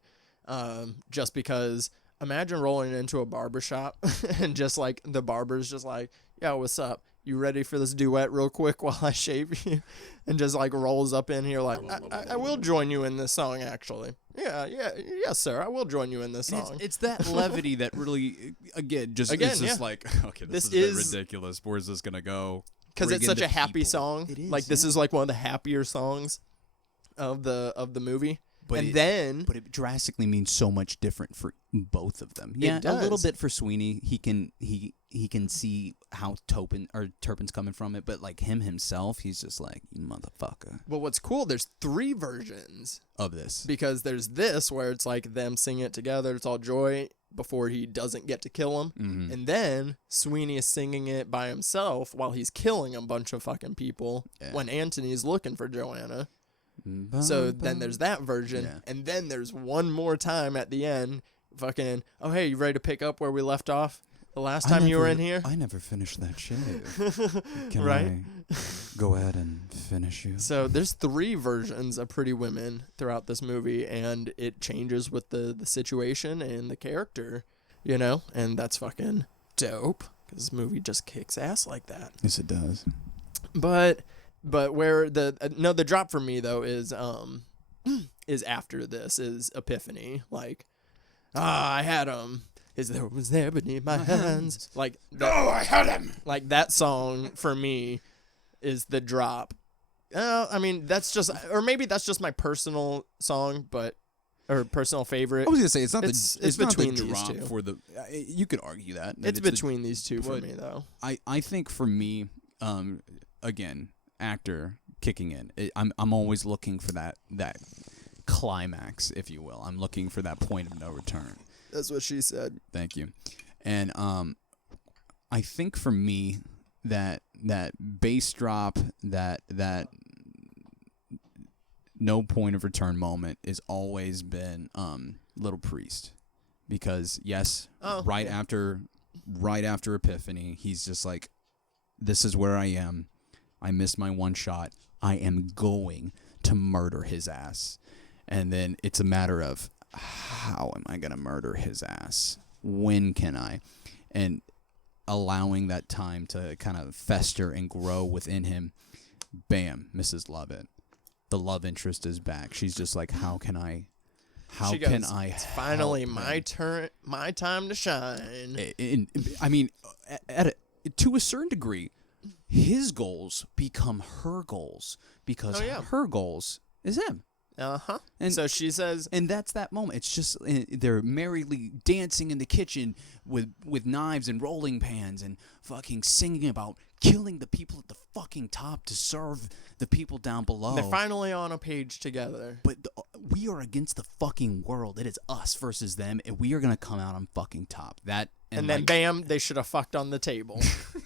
just because imagine rolling into a barber shop and just like the barber's just like, yo, what's up? You ready for this duet real quick while I shave you? And just like rolls up in here like, I will join you in this song actually. Yes sir, I will join you in this song. It's that levity that really, it's just like, okay, this is ridiculous. Where's this gonna go? Because it's such a happy song. It is, like this is like one of the happier songs of the movie. But it drastically means so much different for both of them. Yeah, a little bit for Sweeney. He can see how Turpin's coming from it, but like himself, he's just like, you motherfucker. But what's cool, there's 3 versions of this. Because there's this where it's like them singing it together, it's all joy before he doesn't get to kill him. Mm-hmm. And then Sweeney is singing it by himself while he's killing a bunch of fucking people when Antony's looking for Joanna. So then there's that version, and then there's one more time at the end, fucking, oh, hey, you ready to pick up where we left off the last time you were in here? I never finished that shave. Can I go ahead and finish you? So there's 3 versions of Pretty Women throughout this movie, and it changes with the situation and the character, you know, and that's fucking dope, because this movie just kicks ass like that. Yes, it does. But where the drop for me though is after this is Epiphany, like I had him, was there beneath my hands, like I had him, like that song for me is the drop. I mean that's just, or maybe that's just my personal song, or personal favorite. I was gonna say it's not it's between not the these drop 2. for the. You could argue that it's between these 2 for me though. I think for me, again, actor kicking in. I'm always looking for that climax, if you will. I'm looking for that point of no return. That's what she said. Thank you. And I think for me that bass drop, that no point of return moment has always been Little Priest, because after Epiphany, he's just like, this is where I am. I missed my one shot. I am going to murder his ass. And then it's a matter of, how am I going to murder his ass? When can I? And allowing that time to kind of fester and grow within him. bam, Mrs. Lovett. The love interest is back. She's just like, how can I It's finally my turn, my time to shine. I mean, to a certain degree, his goals become her goals because her goals is him. Uh-huh. And so she says... And that's that moment. It's just they're merrily dancing in the kitchen with knives and rolling pans and fucking singing about killing the people at the fucking top to serve the people down below. They're finally on a page together. But we are against the fucking world. It is us versus them, and we are going to come out on fucking top. And then, bam, they should have fucked on the table.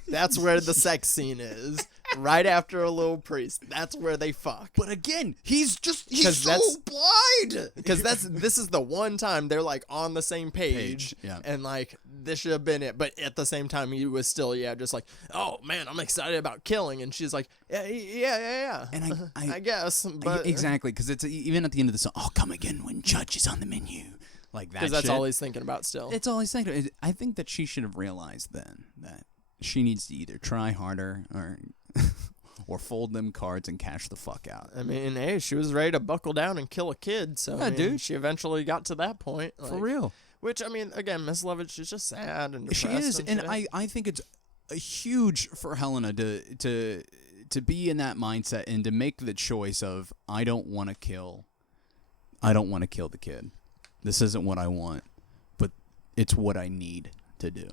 That's where the sex scene is. Right after a little priest. That's where they fuck. But again, he's so blind. Because this is the one time they're like on the same page. Yeah. And like this should have been it. But at the same time, he was still just like, oh man, I'm excited about killing. And she's like, yeah. And I guess. But exactly, because it's even at the end of the song. Oh, come again when judge is on the menu. Like that. Because that's all he's thinking about still. It's all he's thinking. I think that she should have realized then that she needs to either try harder or fold them cards and cash the fuck out. I mean, hey, she was ready to buckle down and kill a kid. So yeah, dude, she eventually got to that point. For real. Which, I mean, again, Miss Lovett, she's just sad and depressed. She is, and I think it's a huge for Helena to be in that mindset and to make the choice of I don't want to kill the kid. This isn't what I want, but it's what I need to do.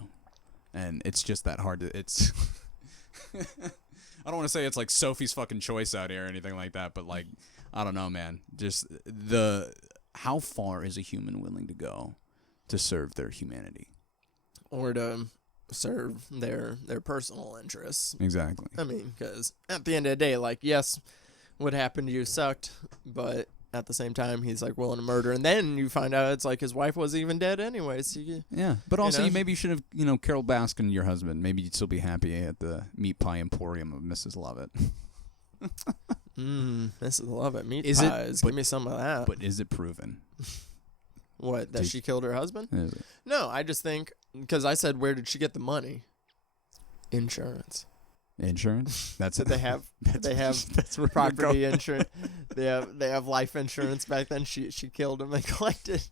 And it's just that hard to, it's, I don't want to say it's like Sophie's fucking choice out here or anything like that, but like, I don't know, man. Just how far is a human willing to go to serve their humanity? Or to serve their personal interests. Exactly. I mean, because at the end of the day, like, yes, what happened to you sucked, but at the same time, he's like willing to murder, and then you find out it's like his wife wasn't even dead anyways. Yeah, but also maybe you should have, Carol Baskin, your husband. Maybe you'd still be happy at the meat pie emporium of Mrs. Lovett. Mrs. Lovett, meat is pies. Give me some of that. But is it proven? What, that she killed her husband? Is it? No, I just think, because I said, where did she get the money? Insurance. That's it. They have that's property insurance. They have life insurance. Back then, she killed him and collected.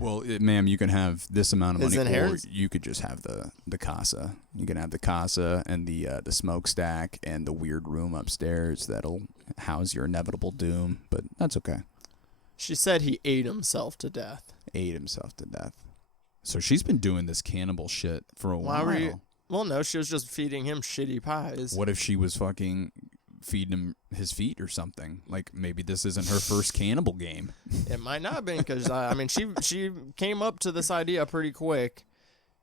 Well, ma'am, you can have this amount of money, or inheritance? you could just have the casa. You can have the casa and the smokestack and the weird room upstairs that'll house your inevitable doom. But that's okay. She said he ate himself to death. So she's been doing this cannibal shit for a while. Why were you? Well, no, she was just feeding him shitty pies. What if she was fucking feeding him his feet or something? Like, maybe this isn't her first cannibal game. It might not have been, because, I mean, she came up to this idea pretty quick.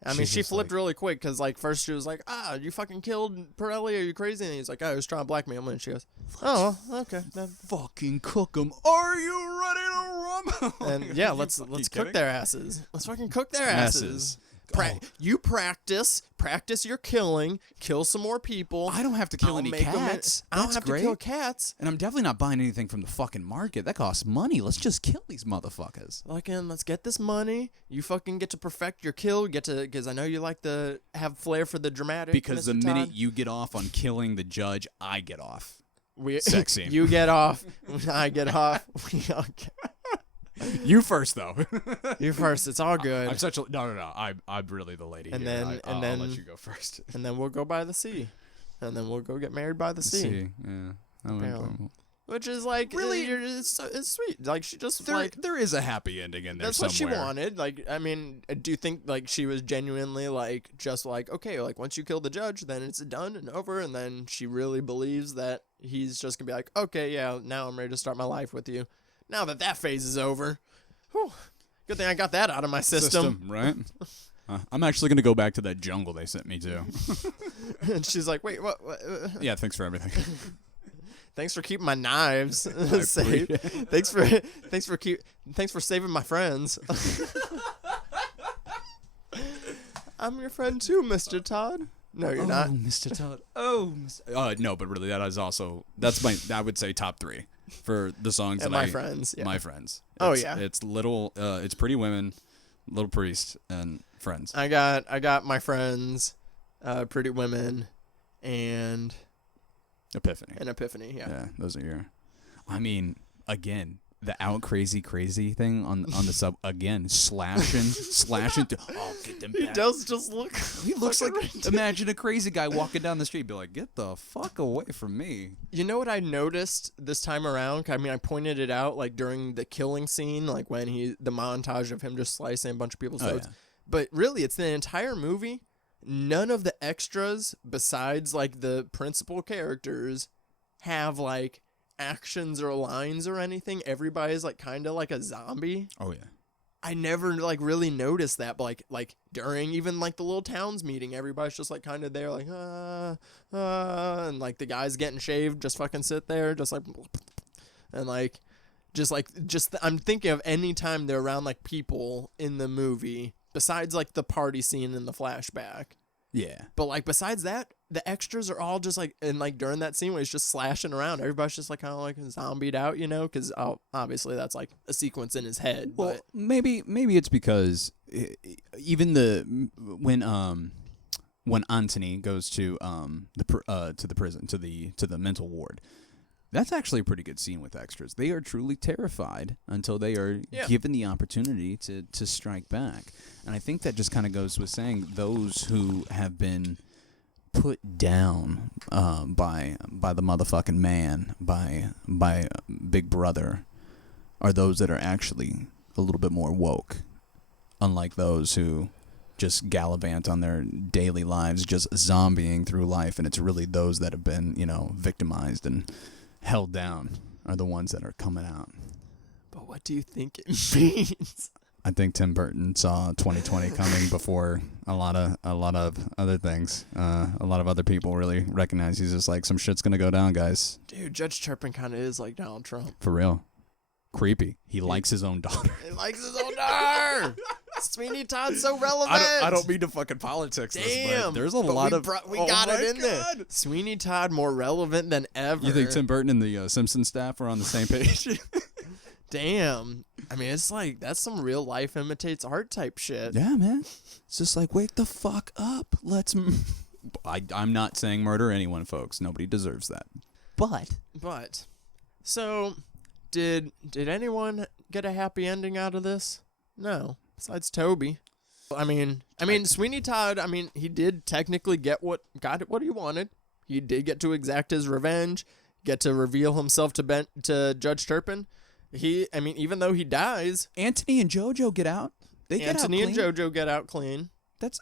I mean, she flipped really quick, because, like, first she was like, you fucking killed Pirelli, are you crazy? And he's like, he was trying to blackmail me. And she goes, oh, okay. Then fucking cook him. Are you ready to rumble? And, yeah, let's cook their asses. Let's fucking cook their asses. You practice your killing, kill some more people. I don't have to kill any cats. I don't have to kill cats. And I'm definitely not buying anything from the fucking market. That costs money. Let's just kill these motherfuckers. Let's get this money. You fucking get to perfect your kill. Because I know you like to have flair for the dramatic. Because Mr. the Todd. minute you get off on killing the judge, I get off. Sex scene. You get off. I get off. We all get You first, though. You first. It's all good. I'm such a no. I'm really the lady. And here. then I'll let you go first. And then we'll go by the sea, and then we'll go get married by the sea. Yeah. Which is like really, it's sweet. Like she just there is a happy ending in there. That's somewhere. what she wanted. Like, I mean, do you think like she was genuinely like just like, okay, like once you kill the judge, then it's done and over, and then she really believes that he's just gonna be like, okay, yeah, now I'm ready to start my life with you. Now that phase is over, whew, good thing I got that out of my system. Right? I'm actually going to go back to that jungle they sent me to. And she's like, wait, what? Yeah, thanks for everything. Thanks for keeping my knives safe. Thanks for saving my friends. I'm your friend too, Mr. Todd. No, you're not. Mr. Todd. No, but really, that's I would say top 3. For the songs and that my friends. Yeah. My friends. It's it's Pretty Women, Little Priest, and Friends. I got my friends, Pretty Women, and Epiphany. and Epiphany. Yeah. Yeah, those are your. I mean, again, the out crazy thing on the sub again, slashing through. Oh, get them back. He does just look. He looks like ridiculous. imagine a crazy guy walking down the street, be like, "Get the fuck away from me!" You know what I noticed this time around? I mean, I pointed it out like during the killing scene, like when the montage of him just slicing a bunch of people's throats. Yeah. But really, it's the entire movie. None of the extras, besides like the principal characters, have like actions or lines or anything. Everybody's like kind of like a zombie. Oh yeah. I never like really noticed that, but like during even like the little towns meeting, everybody's just like kind of there, like and like the guys getting shaved just fucking sit there, just like, and like I'm thinking of any time they're around like people in the movie besides like the party scene in the flashback. Yeah. But like besides that, the extras are all just like, and like during that scene when he's just slashing around, everybody's just like kind of like zombied out, you know, because obviously that's like a sequence in his head. Well, but maybe it's because even when Anthony goes to the prison to the mental ward, that's actually a pretty good scene with extras. They are truly terrified until they are given the opportunity to strike back, and I think that just kind of goes with saying those who have been put down by the motherfucking man, by Big Brother, are those that are actually a little bit more woke, unlike those who just gallivant on their daily lives, just zombieing through life, and it's really those that have been, victimized and held down are the ones that are coming out. But what do you think it means? I think Tim Burton saw 2020 coming before a lot of other things. A lot of other people really recognize he's just like, some shit's gonna go down, guys. Dude, Judge Turpin kind of is like Donald Trump. For real. Creepy. He likes his own daughter. He likes his own daughter. Sweeney Todd's so relevant. I don't mean to fucking politics Damn, this, but there's a lot of... we got it in there. Sweeney Todd more relevant than ever. You think Tim Burton and the Simpsons staff are on the same page? Damn. I mean, it's like, that's some real life imitates art type shit. Yeah, man. It's just like, wake the fuck up. I'm not saying murder anyone, folks. Nobody deserves that. But, so, did anyone get a happy ending out of this? No. Besides Toby. I mean, Sweeney Todd, he did technically get what he wanted. He did get to exact his revenge, get to reveal himself to Judge Turpin. Even though he dies, Anthony and JoJo get out. Anthony and JoJo get out clean.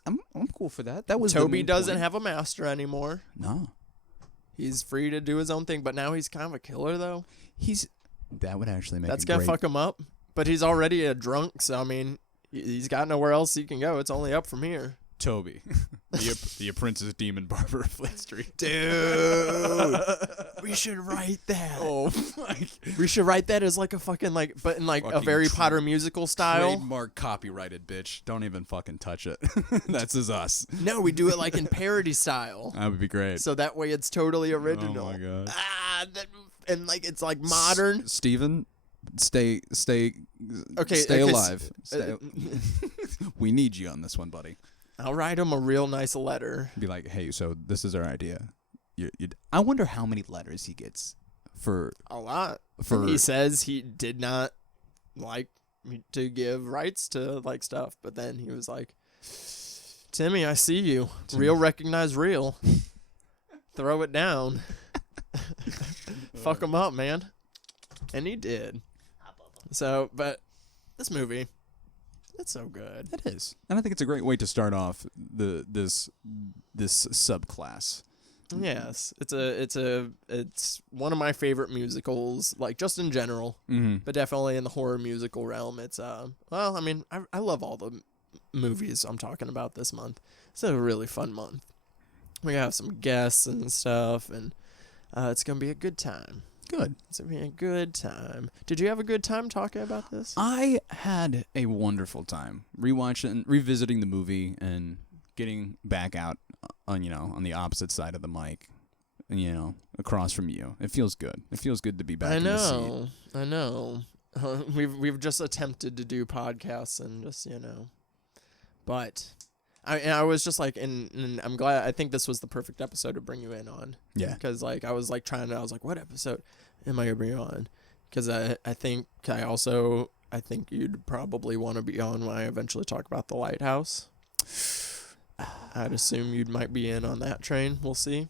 I'm cool for that. That was Toby doesn't have a master anymore. No. He's free to do his own thing, but now he's kind of a killer though. That would actually make that's gonna fuck him up. But he's already a drunk, so he's got nowhere else he can go. It's only up from here. Toby, the apprentice demon barber of Fleet Street. Dude, we should write that. Oh my! We should write that as like a fucking but in like a Harry Potter musical style. Trademark copyrighted, bitch. Don't even fucking touch it. That's us. No, we do it like in parody style. That would be great. So that way it's totally original. Oh my god! And like it's like modern. Steven, stay okay, alive. We need you on this one, buddy. I'll write him a real nice letter. Be like, hey, so this is our idea. I wonder how many letters he gets for a lot. He says he did not like to give rights to like stuff, but then he was like, Timmy, I see you. Real recognize real. Throw it down. Fuck him up, man. And he did. So, but this movie, it's so good. It is, and I think it's a great way to start off this subclass. Yes, it's one of my favorite musicals, like just in general, but definitely in the horror musical realm. It's I love all the movies I'm talking about this month. It's a really fun month. We have some guests and stuff, and it's gonna be a good time. Good. It's going to be a good time. Did you have a good time talking about this? I had a wonderful time revisiting the movie and getting back out on the opposite side of the mic, across from you. It feels good. It feels good to be back in the seat. I know. We've just attempted to do podcasts and just, but I was just like, and I'm glad. I think this was the perfect episode to bring you in on. Yeah. Because like I was like I was like, what episode am I gonna bring you on? Because I think you'd probably want to be on when I eventually talk about The Lighthouse. I'd assume you might be in on that train. We'll see.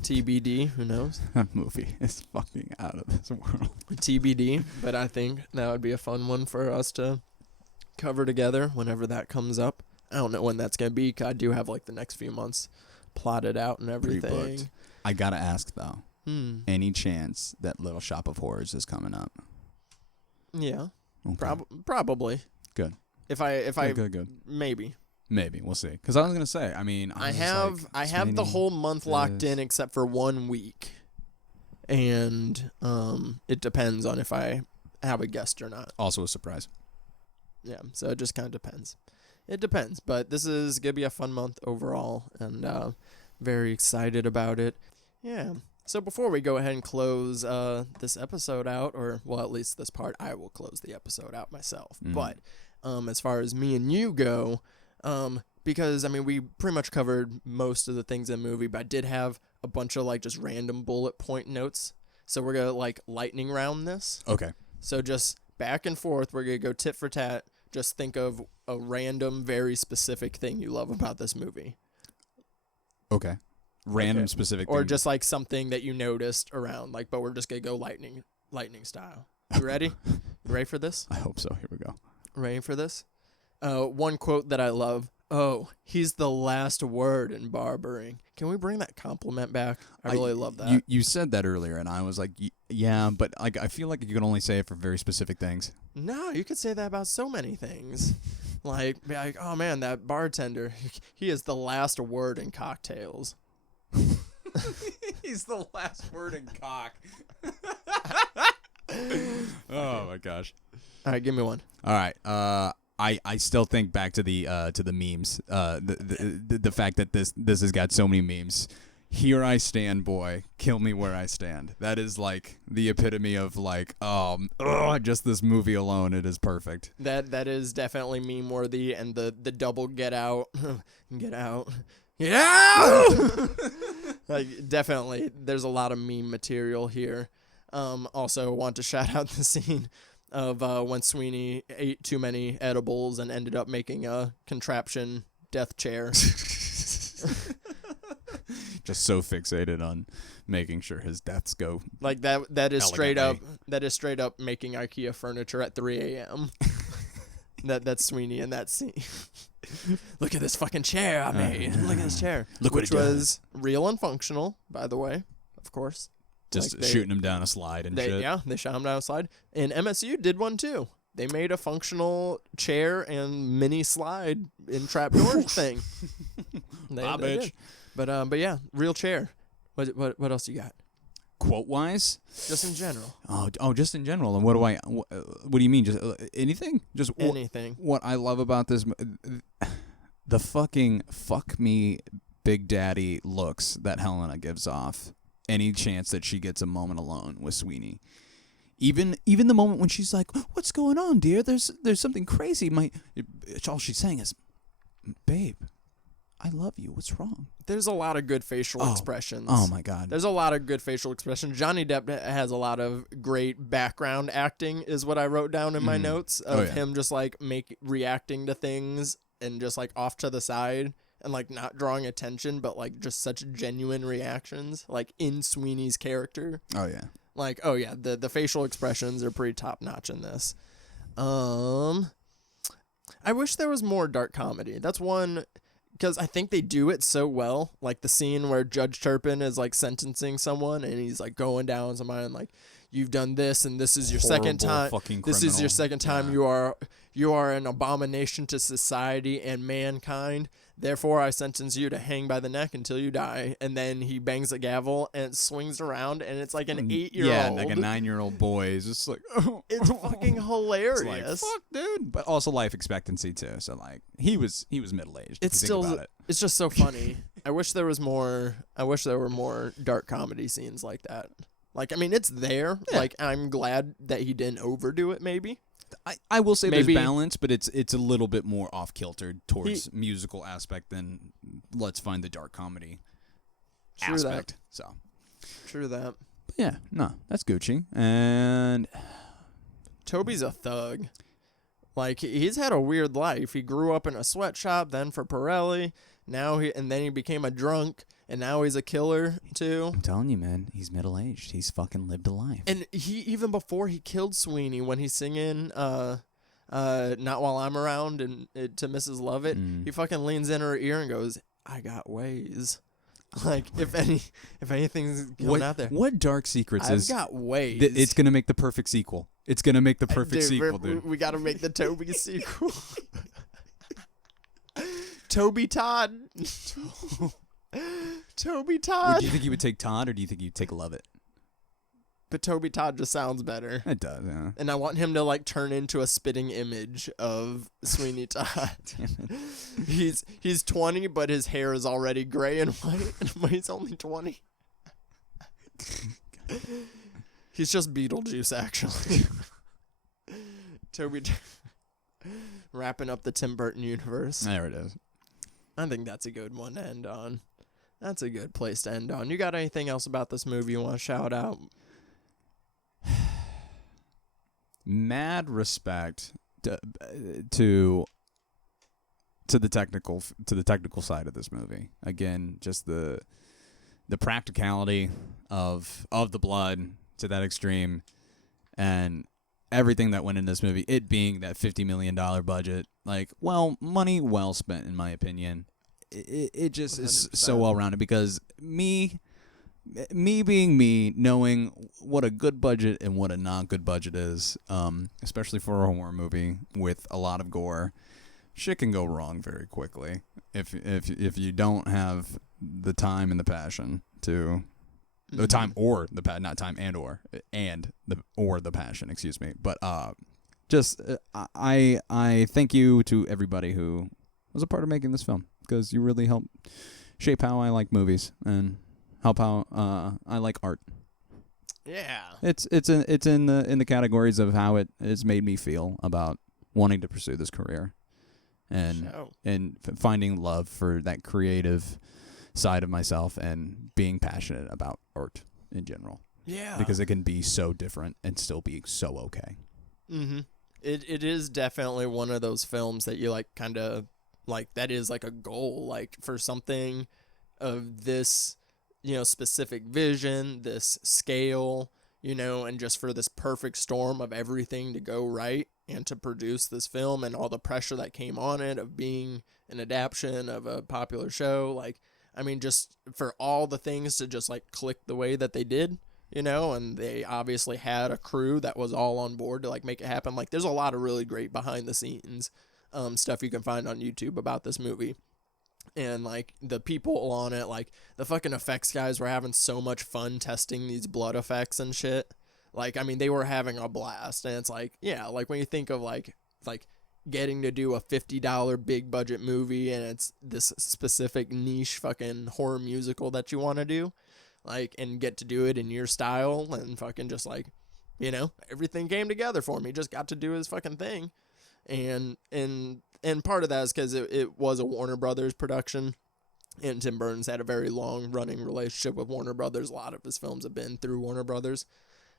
TBD. Who knows? That movie is fucking out of this world. TBD. But I think that would be a fun one for us to cover together whenever that comes up. I don't know when that's gonna be. 'Cause I do have like the next few months plotted out and everything. Pre-booked. I gotta ask though. Any chance that Little Shop of Horrors is coming up? Yeah. Okay. Probably. Good. If I Good. Maybe We'll see. Because I was gonna say, I mean, I have the whole month locked in except for 1 week, and it depends on if I have a guest or not. Also a surprise. Yeah, so it just kind of depends. It depends, but this is gonna be a fun month overall, and very excited about it. Yeah. So before we go ahead and close this episode out, or well, at least this part, I will close the episode out myself. But as far as me and you go, because I mean we pretty much covered most of the things in the movie, but I did have a bunch of like just random bullet point notes. So we're gonna like lightning round this. Okay. So just back and forth, we're gonna go tit for tat. Just think of a random, very specific thing you love about this movie. Okay. Random specific Or thing. just like something that you noticed around, like, but we're just gonna go lightning style. You ready? You ready for this? I hope so. Here we go. Ready for this? One quote that I love. Oh, he's the last word in barbering. Can we bring that compliment back? I really love that. You said that earlier, and I was like, yeah, but like I feel like you can only say it for very specific things. No, you could say that about so many things. Like, be like, oh man, that bartender, he is the last word in cocktails. He's the last word in cock. Oh my gosh. All right, give me one. All right. I still think back to the memes. The fact that this has got so many memes. Here I stand, boy. Kill me where I stand. That is like the epitome of like, just this movie alone. It is perfect. That is definitely meme worthy, and the double get out, get out. Yeah. Like definitely, there's a lot of meme material here. Also, want to shout out the scene of when Sweeney ate too many edibles and ended up making a contraption death chair. Just so fixated on making sure his deaths go like that is straight up elegantly. making IKEA furniture at 3 a.m. That's Sweeney in that scene. Look at this fucking chair I made. Look at this chair. Look what which it was real and functional, by the way, of course. Just Like shooting him down a slide and shit. Yeah, they shot him down a slide. And MSU did one too. They made a functional chair and mini slide in trapdoor thing. They bitch. did. But yeah, real chair. What else you got? Quote wise, Just in general. Oh, just in general. And what do you mean? Just anything? Just Anything. What I love about this, the fucking fuck me, Big Daddy looks that Helena gives off. Any chance that she gets a moment alone with Sweeney, even the moment when she's like, "What's going on, dear? There's something crazy." All she's saying is, "Babe, I love you. What's wrong?" There's a lot of good facial expressions. Oh my God. There's a lot of good facial expressions. Johnny Depp has a lot of great background acting, is what I wrote down in my notes of him just like reacting to things and just like off to the side and like not drawing attention, but like just such genuine reactions, like in Sweeney's character. Oh yeah. Like, oh yeah, the facial expressions are pretty top notch in this. I wish there was more dark comedy. That's one. Because I think they do it so well. Like the scene where Judge Turpin is like sentencing someone and he's like going down somebody and like, you've done this and this is your second time. This is your second time. Yeah. You are an abomination to society and mankind. Therefore, I sentence you to hang by the neck until you die. And then he bangs a gavel and it swings around and it's like an 8-year-old. Yeah, like a 9-year-old boy is just like, it's fucking hilarious. It's like, fuck, dude. But also life expectancy too. So like he was middle aged. It's still it's just so funny. I wish there were more dark comedy scenes like that. Like, I mean, it's there. Yeah. Like, I'm glad that he didn't overdo it, maybe. I will say Maybe- there's balance, but it's a little bit more off kilter towards musical aspect than let's find the dark comedy True aspect. So True that. but yeah, no, that's Gucci. And Toby's a thug. Like, he's had a weird life. He grew up in a sweatshop, then for Pirelli. And then he became a drunk, and now he's a killer too. I'm telling you, man, he's middle aged. He's fucking lived a life. And he, even before he killed Sweeney, when he's singing "Not While I'm Around" and to Mrs. Lovett, he fucking leans in her ear and goes, "I got ways." Like, if anything's going out there, What dark secrets I've got ways. It's gonna make the perfect sequel. It's gonna make the perfect sequel, dude. We got to make the Toby sequel. Toby Todd. Toby Todd. Do you think you would take Todd, or do you think you'd take Lovett? But Toby Todd just sounds better. It does, yeah. And I want him to like turn into a spitting image of Sweeney Todd. He's 20, but his hair is already gray and white, but he's only 20. He's just Beetlejuice, actually. Toby wrapping up the Tim Burton universe. There it is. I think that's a good one to end on. That's a good place to end on. You got anything else about this movie you want to shout out? Mad respect to the technical side of this movie. Again, just the practicality of the blood to that extreme, and everything that went in this movie. It being that $50 million budget, like, money well spent, in my opinion. It just 100%. Is so well rounded, because me being me, knowing what a good budget and what a not good budget is, especially for a horror movie with a lot of gore, shit can go wrong very quickly if you don't have the time and the passion to the time or the not time and the passion, excuse me. But I thank you to everybody who was a part of making this film, because you really helped shape how I like movies and help how I like art. Yeah, it's in the categories of how it has made me feel about wanting to pursue this career, and finding love for that creative side of myself and being passionate about art in general. Yeah, because it can be so different and still be so okay. Mm-hmm. It is definitely one of those films that you like, kind of like, that is like a goal, like, for something of this, specific vision, this scale, and just for this perfect storm of everything to go right and to produce this film and all the pressure that came on it of being an adaptation of a popular show. Like, I mean, just for all the things to just like click the way that they did, and they obviously had a crew that was all on board to like make it happen. Like, there's a lot of really great behind the scenes stuff you can find on YouTube about this movie. And like the people on it, like the fucking effects guys were having so much fun testing these blood effects and shit. Like, I mean, they were having a blast. And it's like, yeah, like when you think of like getting to do a $50 big budget movie and it's this specific niche fucking horror musical that you want to do, like, and get to do it in your style, and fucking just like, everything came together for me. Just got to do his fucking thing. And part of that is because it was a Warner Brothers production, and Tim Burton's had a very long running relationship with Warner Brothers. A lot of his films have been through Warner Brothers.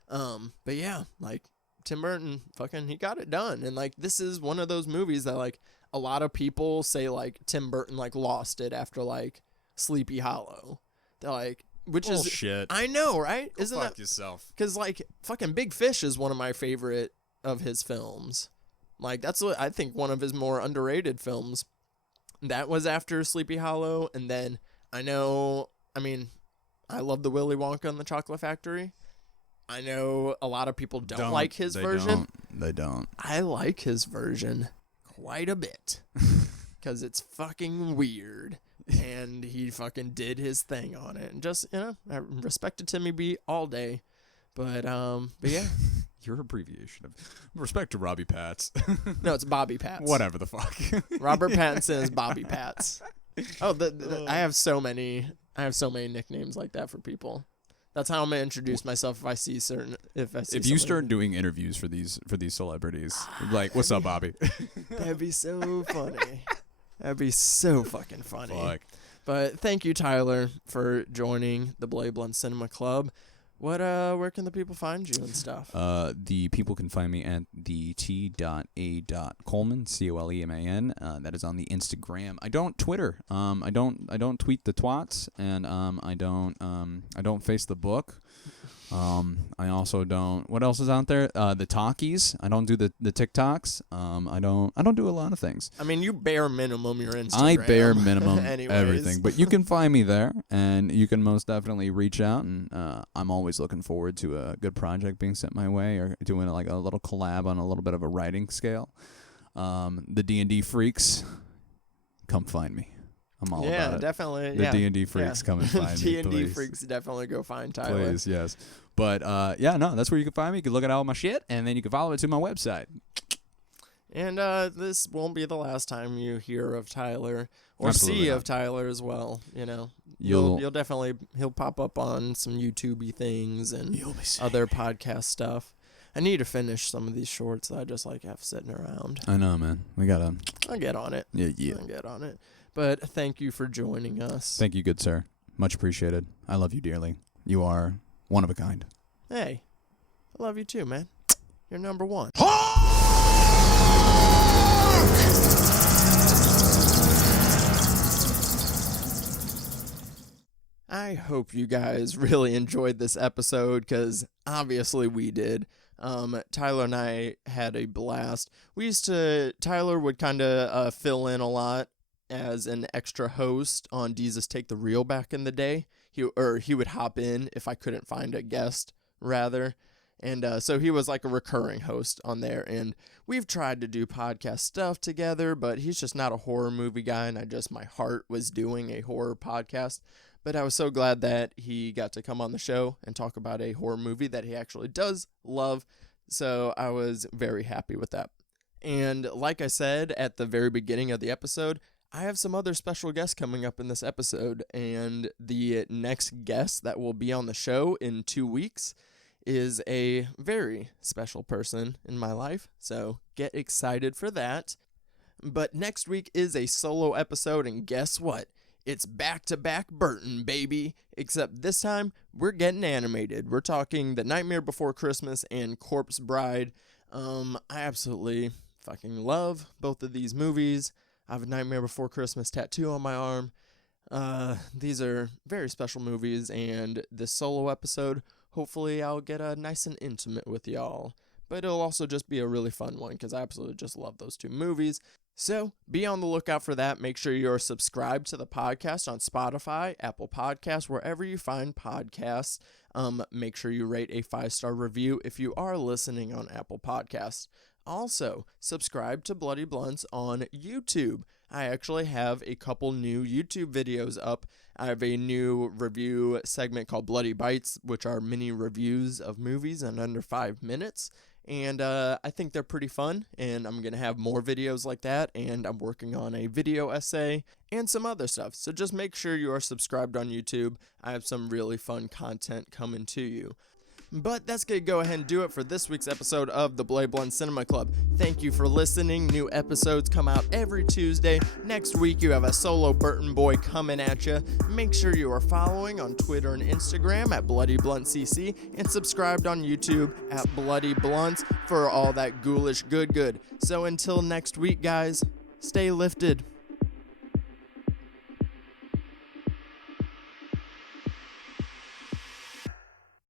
But yeah, like, Tim Burton he got it done. And like, this is one of those movies that like a lot of people say like Tim Burton like lost it after like Sleepy Hollow. They're like, which bullshit. I know, right? Go Isn't fuck that yourself? Because like fucking Big Fish is one of my favorite of his films. Like, that's what I think, one of his more underrated films. That was after Sleepy Hollow. And then I love the Willy Wonka and the Chocolate Factory. I know a lot of people don't like his version. They don't. I like his version quite a bit, because it's fucking weird. And he fucking did his thing on it. And just, I respected Timmy B all day. But yeah. Your abbreviation of respect to Robbie Pats. No, it's Bobby Pats. Whatever the fuck. Robert Pattinson is Bobby Pats. Oh, I have so many nicknames like that for people. That's how I'm gonna introduce myself if I see If you somebody. start doing interviews for these celebrities, like, what's up, Bobby? That'd be so funny. That'd be so fucking funny. Fuck. But thank you, Tyler, for joining the Bloody Blunt Cinema Club. Where can the people find you and stuff? The people can find me at the t.a.coleman, Coleman. That is on the Instagram. I don't Twitter. I don't tweet the twats, and I don't face the book. I also don't. What else is out there? The talkies. I don't do the TikToks. I don't do a lot of things. I mean, you bare minimum your Instagram. I bare minimum Anyways. everything, but you can find me there, and you can most definitely reach out. And I'm always looking forward to a good project being sent my way, or doing like a little collab on a little bit of a writing scale. The D&D freaks, come find me. I'm all about it. Definitely. The D&D freaks come and find me, D&D please. freaks definitely go find Tyler. Please, yes. But that's where you can find me. You can look at all my shit, and then you can follow it to my website. And this won't be the last time you hear of Tyler or Absolutely see not. of Tyler as well. You know, You'll you'll definitely he'll pop up on some YouTubey things and You'll be seeing other podcast stuff. I need to finish some of these shorts that I just like have sitting around. I know, man. We gotta. I'll get on it. Yeah. I'll get on it. But thank you for joining us. Thank you, good sir. Much appreciated. I love you dearly. You are one of a kind. Hey, I love you too, man. You're number one. I hope you guys really enjoyed this episode, because obviously we did. Tyler and I had a blast. Tyler would kind of fill in a lot as an extra host on Jesus Take the Reel back in the day. He would hop in if I couldn't find a guest, rather. And so he was like a recurring host on there. And we've tried to do podcast stuff together, but he's just not a horror movie guy, and my heart was doing a horror podcast. But I was so glad that he got to come on the show and talk about a horror movie that he actually does love. So I was very happy with that. And like I said at the very beginning of the episode, I have some other special guests coming up in this episode. And the next guest that will be on the show in 2 weeks is a very special person in my life. So get excited for that. But next week is a solo episode, and guess what? It's back-to-back Burton, baby. Except this time, we're getting animated. We're talking The Nightmare Before Christmas and Corpse Bride. I absolutely fucking love both of these movies. I have a Nightmare Before Christmas tattoo on my arm. These are very special movies, and this solo episode, hopefully I'll get nice and intimate with y'all. But it'll also just be a really fun one, because I absolutely just love those two movies. So be on the lookout for that. Make sure you're subscribed to the podcast on Spotify, Apple Podcasts, wherever you find podcasts. Make sure you rate a 5-star review if you are listening on Apple Podcasts. Also, subscribe to Bloody Blunts on YouTube. I actually have a couple new YouTube videos up. I have a new review segment called Bloody Bites, which are mini reviews of movies in under 5 minutes. And I think they're pretty fun, and I'm going to have more videos like that, and I'm working on a video essay and some other stuff. So just make sure you are subscribed on YouTube. I have some really fun content coming to you. But that's going to go ahead and do it for this week's episode of the Bloody Blunt Cinema Club. Thank you for listening. New episodes come out every Tuesday. Next week, you have a solo Burton boy coming at you. Make sure you are following on Twitter and Instagram at Bloody Blunt CC, and subscribed on YouTube at Bloody Blunts for all that ghoulish good. So until next week, guys, stay lifted.